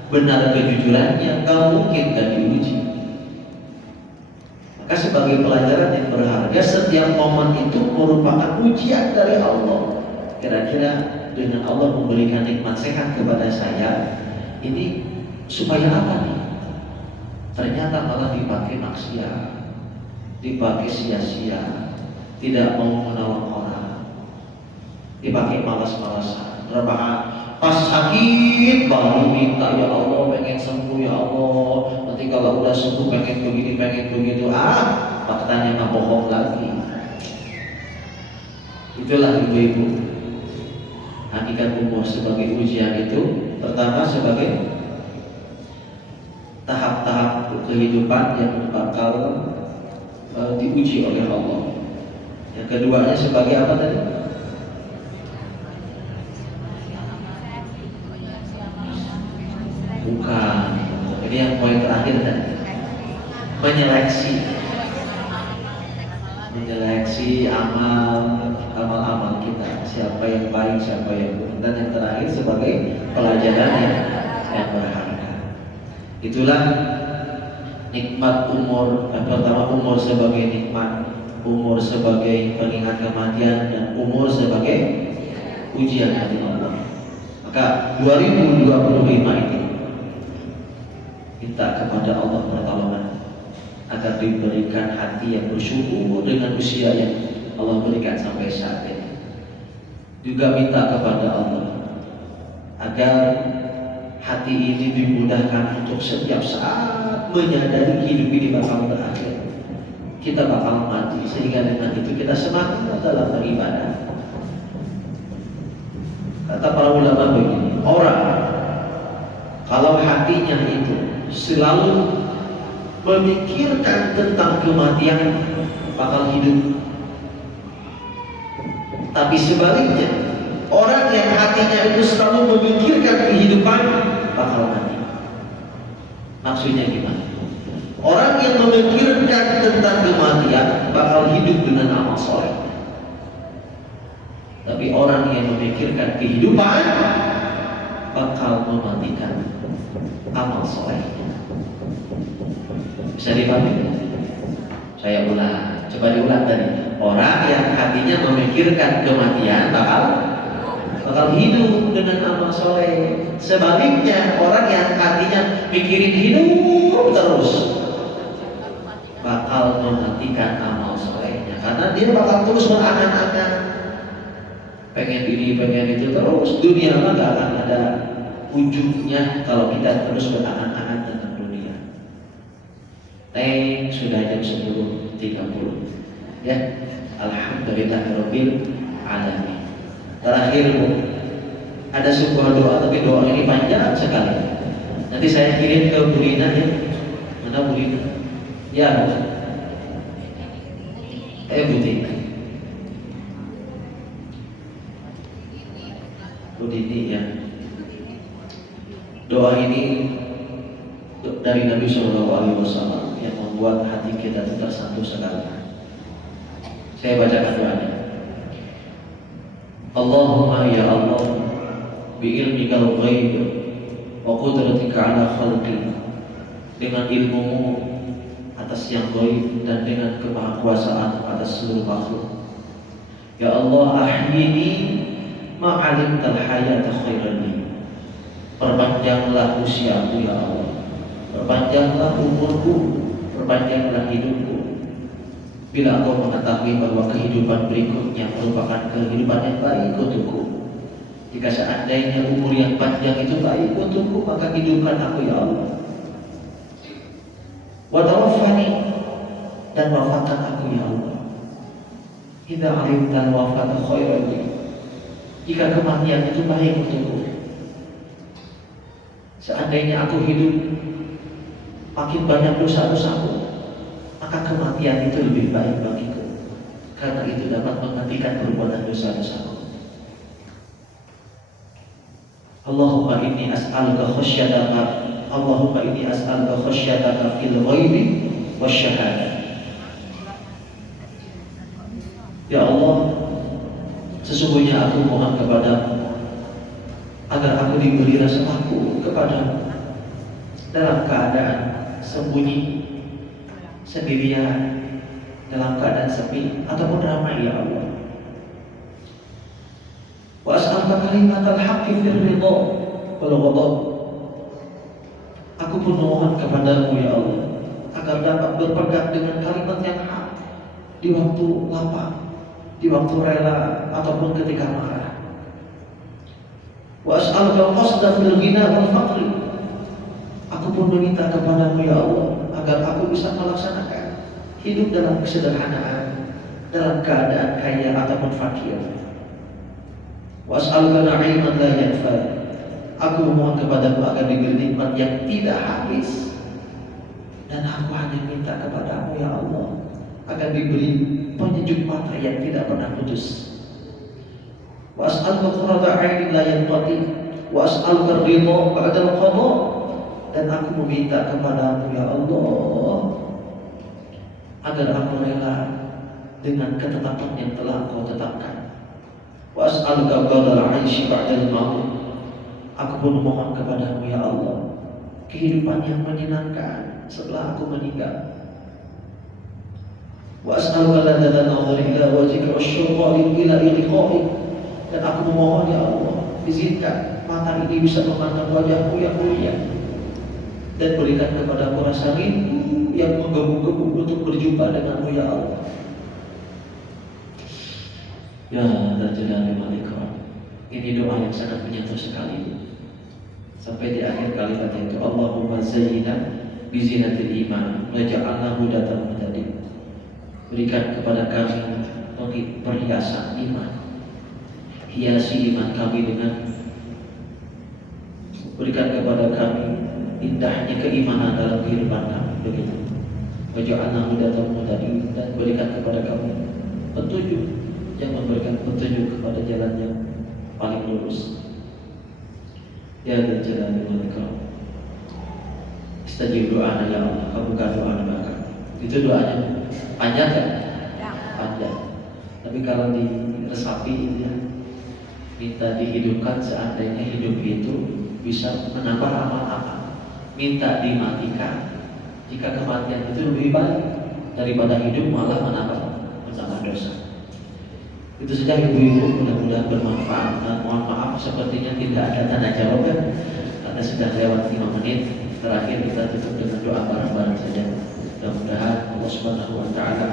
benar kejujurannya. Gak mungkin gak diuji. Maka sebagai pelajaran yang berharga, setiap momen itu merupakan ujian dari Allah. Kira-kira dengan Allah memberikan nikmat sehat kepada saya, ini supaya apa nih? Ternyata malah dipakai maksiat. dipakai sia-sia, tidak mau menolong orang, dipakai malas-malasan. Pas sakit baru minta, ya Allah pengen sembuh ya Allah, nanti kalau udah sembuh pengen begini pengen begitu. Faktanya mah bohong lagi. Itulah ibu-ibu, hakikat umur sebagai ujian itu pertama sebagai tahap-tahap kehidupan yang bakal diuji oleh Allah. Yang keduanya sebagai apa tadi? Bukan. Ini yang poin terakhir tadi. Menyeleksi amal kita. Siapa yang baik, siapa yang buruk. Dan yang terakhir sebagai pelajaran yang berharga. Itulah nikmat umur. Yang pertama, umur sebagai nikmat, umur sebagai pengingat kematian, dan umur sebagai ujian dari Allah. Maka 2025 ini minta kepada Allah pertolongan agar diberikan hati yang bersyukur dengan usia yang Allah berikan sampai saat ini. Juga minta kepada Allah agar hati ini dimudahkan untuk setiap saat menyadari hidup ini bakal berakhir, kita bakal mati, sehingga dengan itu kita semangat dalam beribadah. Kata para ulama begini, orang kalau hatinya itu selalu memikirkan tentang kematian, bakal hidup. Tapi sebaliknya, orang yang hatinya itu selalu memikirkan kehidupan, bakal mati. Maksudnya gimana? Orang yang memikirkan tentang kematian bakal hidup dengan amal soleh. Tapi orang yang memikirkan kehidupan bakal mematikan amal solehnya. Bisa dipahami? Saya ulang, coba diulang tadi. Orang yang hatinya memikirkan kematian bakal hidup dengan amal soleh. Sebaliknya, orang yang hatinya mikirin hidup terus bakal mematikan amal solehnya, karena dia bakal terus berangan-angan, pengen ini, pengen itu terus. Dunia mah gak akan ada ujungnya kalau kita terus berangan-angan tentang dunia. Sudah jam 10.30 ya. Alhamdulillahirabbil alamin. Terakhir Bu, ada sebuah doa, tapi doa ini panjang sekali. Nanti saya kirim ke Bu Rina ya. Mana Bu Rina? Ya Bu. Butik. Bu Dini ya. Doa ini dari Nabi SAW yang membuat hati kita tersentuh sekali. Saya bacakan doanya. Allahumma ya Allah, bi'ilmikal ghaib wa qudratika ala khalqi, dengan ilmumu atas yang ghaib dan dengan kemahakuasaan atas seluruh makhluk. Ya Allah, ahyini ma'alimtal hayata khairan li, perpanjanglah usiaku ya Allah, perpanjanglah umurku, perpanjanglah hidupku. Bila engkau mengetahui bahwa kehidupan berikutnya merupakan kehidupan yang baik untukku, jika seandainya umur yang panjang itu baik untukku, maka hidupkan aku ya Allah. Wa tawaffani, dan wafatkan aku ya Allah. Idza alimta wafata khairan li, jika kematian itu baik untukku. Seandainya aku hidup makin banyak dosa-dosaku, maka kematian itu lebih baik bagiku, karena itu dapat menghentikan perbuatan dosa-dosaku. Allahumma inni as'aluka khasyataka, Allahumma inni as'aluka khasyataka fil ghaibi wasyahadah. Ya Allah, sesungguhnya aku mohon kepadamu agar aku diberi rasa takut kepadamu dalam keadaan sembunyi, sendirian, dalam keadaan sepi ataupun ramai ya Allah. Wa as'aluka kalimatal haqqi fil ridha wal ghadab. Aku pun mohon kepadamu ya Allah agar dapat berpegang dengan kalimat yang hak di waktu lapang, di waktu rela ataupun ketika marah. Wa as'aluka qasda fil ghina wal faqri. Aku pun meminta kepadamu ya Allah agar aku bisa melaksanakan hidup dalam kesederhanaan, dalam keadaan kaya ataupun fakir. Wa as'aluka na'iman la yanfad. Aku memohon kepadamu agar diberi nikmat yang tidak habis. Dan aku hanya minta kepadamu ya Allah agar diberi penyejuk mata yang tidak pernah putus. Wa as'aluka qurrata 'ainin la yanqati wa as'aluka ridha ba'da al-qada. Dan aku meminta kepadamu ya Allah agar aku rela dengan ketetapan yang telah Engkau tetapkan. Wa as'aluka badal 'aisy ba'da al-maut. Aku pun memohon kepadamu ya Allah kehidupan yang menyenangkan setelah aku meninggal. Wa as'aluka ladzatan nadhari ila wajhika wasyuqqa ila liqa'ik. Dan aku memohon ya Allah, izinkan mata ini bisa memandang wajahmu yang mulia, dan berikan kepadaku rasa rindu yang menggebu-gebu untuk berjumpa denganmu ya Allah. Ya Dzal Jalali wal Ikram. Ini doa yang sangat menyentuh sekali. Sampai di akhir kalimat itu, Allahumma zayyina bizinatil iman waj'alna hudatan muhtadin. Berikan kepada kami perhiasan iman, hiasi iman kami dengan, berikan kepada kami indahnya keimanan dalam kehidupan kami, begitu. Waj'alna hudatan muhtadin. Dan berikan kepada kami petunjuk yang memberikan petunjuk kepada jalan yang paling lurus. Ya Dzal Jalali wal Ikram. Istajib doa ya Allah, kabulkan doa kami. Itu doanya panjang kan? Panjang. Tapi kalau diresapi ya, minta dihidupkan seandainya hidup itu bisa menambah amal-amal. Minta dimatikan jika kematian itu lebih baik daripada hidup malah menambah dosa. Itu saja ibu-ibu, mudah-mudahan bermanfaat. Dan mohon maaf sepertinya tidak ada tanda jawab ya, karena sudah lewat 5 menit. Terakhir kita tutup dengan doa bareng-bareng saja. Mudah-mudahan Allah Subhanahu wa taala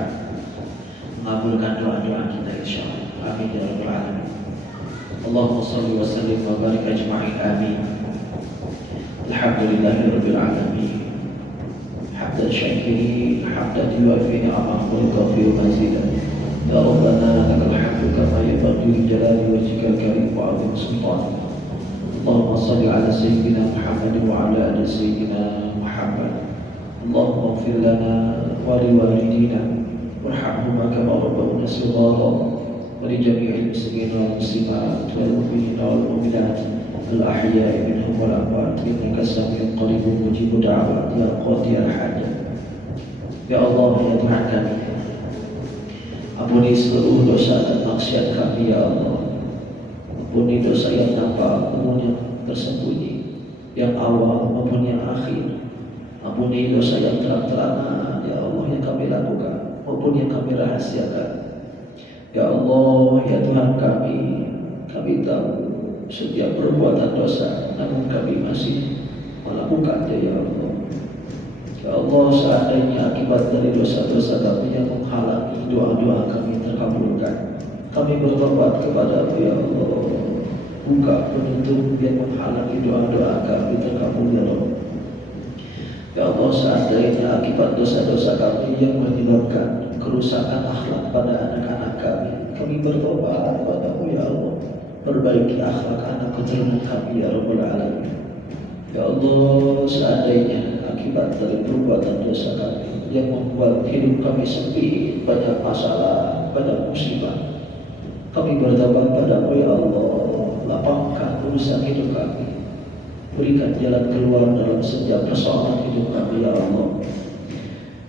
mengabulkan doa-doa kita insyaallah. Amin ya rabbal alamin. Allahumma shalli wa sallim wa barik ajma'in. Amin. Alhamdulillahi rabbil alamin. Hamdan syakirin, hamdan yuwafi ni'amahu wa yukafiru mazidah. Ya Rabbana lakal hamdu kama yanbaghi li jalali wajhikal karim wa 'azimi sultanik. Allahumma shalli ala sayyidina Muhammad wa ala ali sayyidina Muhammad. Allahumma ighfir lana wa li walidina warhamhuma kama rabbawna shighara wa li jami'il muslimina wal muslimat wal mu'minina wal mu'minat al ahya'i minhum wal amwat innaka sami'un qaribun mujibud da'wat ya qadiyal hajat. Ya Allah ya Tuhan kami, ampuni seluruh dosa dan maksiat kami ya Allah. Ampuni dosa yang nampak maupun yang tersembunyi, yang awal maupun yang akhir. Ampuni dosa yang terang-terangan ya Allah yang kami lakukan maupun yang kami rahasiakan. Ya Allah ya Tuhan kami tahu setiap perbuatan dosa, namun kami masih melakukannya ya Allah. Ya Allah, seandainya akibat dari dosa-dosa kami yang menghalangi doa-doa kami terkabulkan, kami bertobat kepada-Mu ya Allah. Buka penutup yang menghalangi doa-doa kami terkabul ya Allah. Ya Allah, seandainya akibat dosa-dosa kami yang menyebabkan kerusakan akhlak pada anak-anak kami bertobat kepada-Mu ya Allah. Perbaiki akhlak anak keturunan kami ya Rabbal Alamin. Ya Allah, seandainya akibat dari perbuatan dosa kami yang membuat hidup kami sepi, banyak masalah, banyak musibah, kami bertobat padamu ya Allah. Lapangkan urusan hidup kami, berikan jalan keluar dalam setiap persoalan hidup kami ya Allah.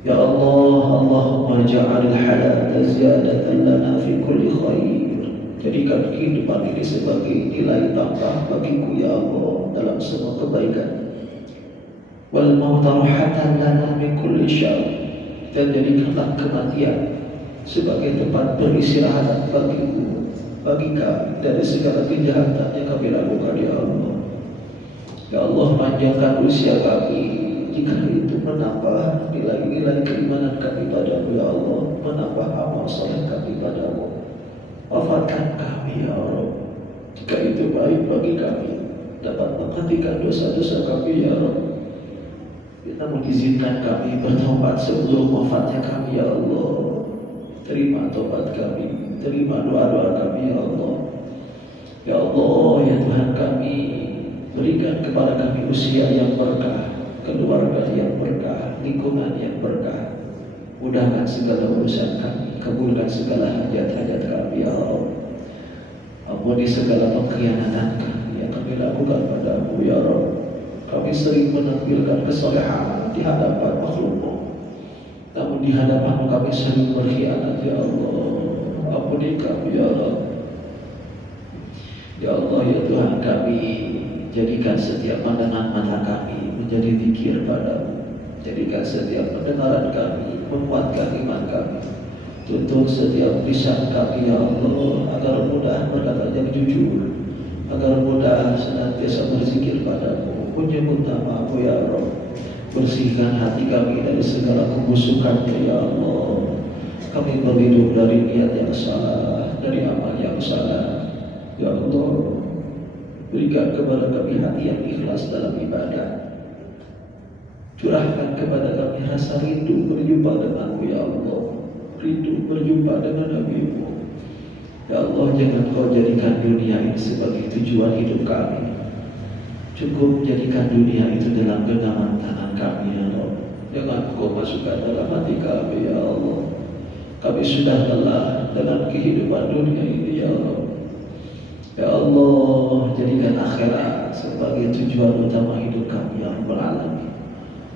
Ya Allah, Allahumma ja'alil hayata ziyadatan lana fi kulli khair. Jadikan kehidupan ini sebagai nilai tambah bagiku ya Allah dalam semua kebaikan. Wal mauta rahatan lana min kulli syarr. Dan jadikanlah kematian sebagai tempat beristirahat bagiku, bagi kami dari segala kejahatan yang kami lakukan ya Allah. Ya Allah, panjangkan usia kami jika itu menambah nilai menilai keimanan kami padamu ya Allah, menambah amal soleh kami padamu. Wafatkan kami ya Allah, jika itu baik bagi kami, dapat menghentikan dosa-dosa kami ya Allah. Namun izinkan kami bertobat sebelum wafatnya kami ya Allah. Terima tobat kami, terima doa-doa kami ya Allah. Ya Allah, ya Tuhan kami, berikan kepada kami usia yang berkah, keluarga yang berkah, lingkungan yang berkah. Mudahkan segala urusan kami, kabulkan segala hajat-hajat kami ya Allah. Ampuni segala pengkhianatan kami yang kami lakukan padamu ya Allah. Kami sering menampilkan kesolehan di hadapan makhlukmu, namun di hadapanmu kami sering berkhianat ya Allah. Ampuni kami ya Allah. Ya Allah ya Tuhan kami, jadikan setiap pandangan mata kami menjadi zikir padamu. Jadikan setiap pendengaran kami menguatkan iman kami. Tuntun setiap lisan kami ya Allah, agar mudah berkata yang jujur, agar mudah senantiasa berzikir padamu, menyebut nama-Mu ya Allah. Bersihkan hati kami dari segala kebusukannya ya Allah. Kami berlindung dari niat yang salah, dari amal yang salah ya Allah. Berikan kepada kami hati yang ikhlas dalam ibadah. Curahkan kepada kami rasa rindu berjumpa denganmu ya Allah, rindu berjumpa dengan Nabi-Mu ya Allah. Jangan Kau jadikan dunia ini sebagai tujuan hidup kami. Cukup jadikan dunia itu dalam genggaman tangan kami ya Allah. Jangan Kau masukkan dalam hati kami ya Allah. Kami sudah lelah dengan kehidupan dunia ini ya Allah. Ya Allah, jadikan akhirat sebagai tujuan utama hidup kami ya Rabbal Alamin.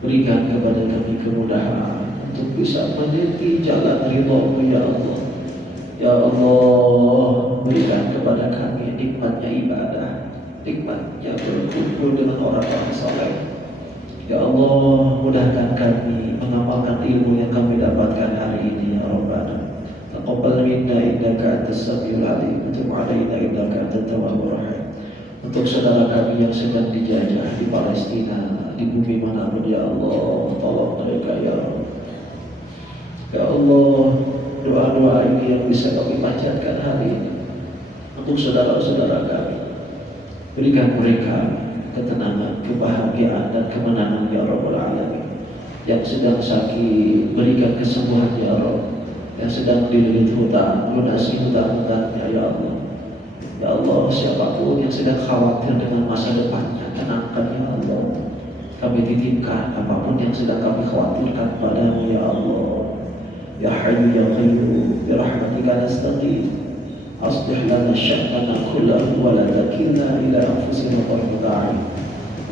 Berikan kepada kami kemudahan untuk bisa meniti jalan ridha-Mu ya Allah. Ya Allah, berikan kepada kami nikmatnya ibadah, nikmatnya berkumpul dengan orang-orang saleh. Ya Allah, mudahkan kami mengamalkan ilmu yang kami dapatkan hari ini ya Rabbana. Taqabbal minna innaka antas samiul alim wa tub 'alaina innaka antat tawwabur rahim. Untuk saudara kami yang sedang dijajah di Palestina, di bumi manapun ya Allah, tolong mereka ya Allah. Ya Allah, doa-doa ini yang bisa kami panjatkan hari ini untuk saudara-saudara kami. Berikan mereka ketenangan, kebahagiaan dan kemenangan ya Rabbal Alamin. Yang sedang sakit, berikan kesembuhan ya Rabb. Yang sedang dililit hutang, lunasi hutang-hutangnya ya Allah. Ya Allah, siapapun yang sedang khawatir dengan masa depannya, tenangkan ya Allah. Kami titipkan apapun yang sedang kami khawatirkan padamu ya Allah. Ya Hayyu ya Qayyum, bi rahmatika nastaghith. Aslih lana sya'nana kullahu wa la takilna ila anfusina tarfata 'ain.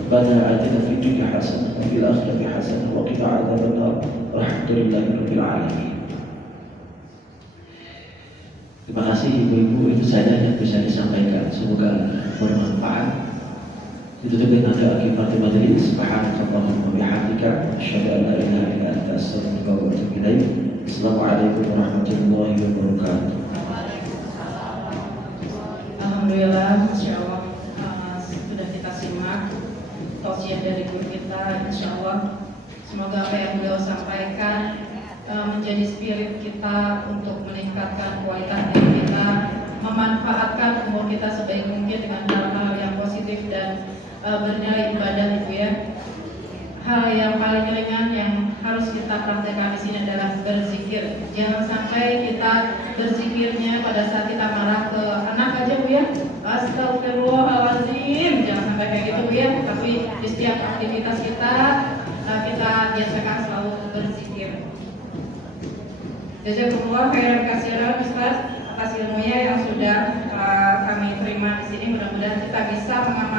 Rabbana atina fid dunya hasanah wa fil akhirati hasanah wa qina 'adzabannar. Walhamdulillahi rabbil alamin. Terima kasih ibu-ibu, itu saja yang bisa disampaikan. Semoga bermanfaat. Ditutup dengan doa kifaratul majelis. Subhanakallahumma wa bihamdika, asyhadu an la ilaha illa anta, astaghfiruka wa atubu ilaik. Assalamualaikum warahmatullahi wabarakatuh. Alhamdulillah, Masya Allah, sudah kita simak tausiah dari guru kita. Insya Allah, semoga apa yang beliau sampaikan menjadi spirit kita untuk meningkatkan kualitas diri kita, memanfaatkan umur kita sebaik mungkin dengan hal-hal yang positif dan bernilai ibadah itu ya. Hal yang paling ringan yang harus kita praktekkan di sini adalah berzikir. Jangan sampai kita berzikirnya pada saat kita marah ke anak aja Bu ya. Astagfirullahaladzim. Jangan sampai kayak gitu Bu ya. Tapi di setiap aktivitas kita biasakan selalu berzikir. Jazakumullah khairan katsiran Ustaz atas ilmunya yang sudah kami terima di sini. Mudah-mudahan kita bisa mengamalkan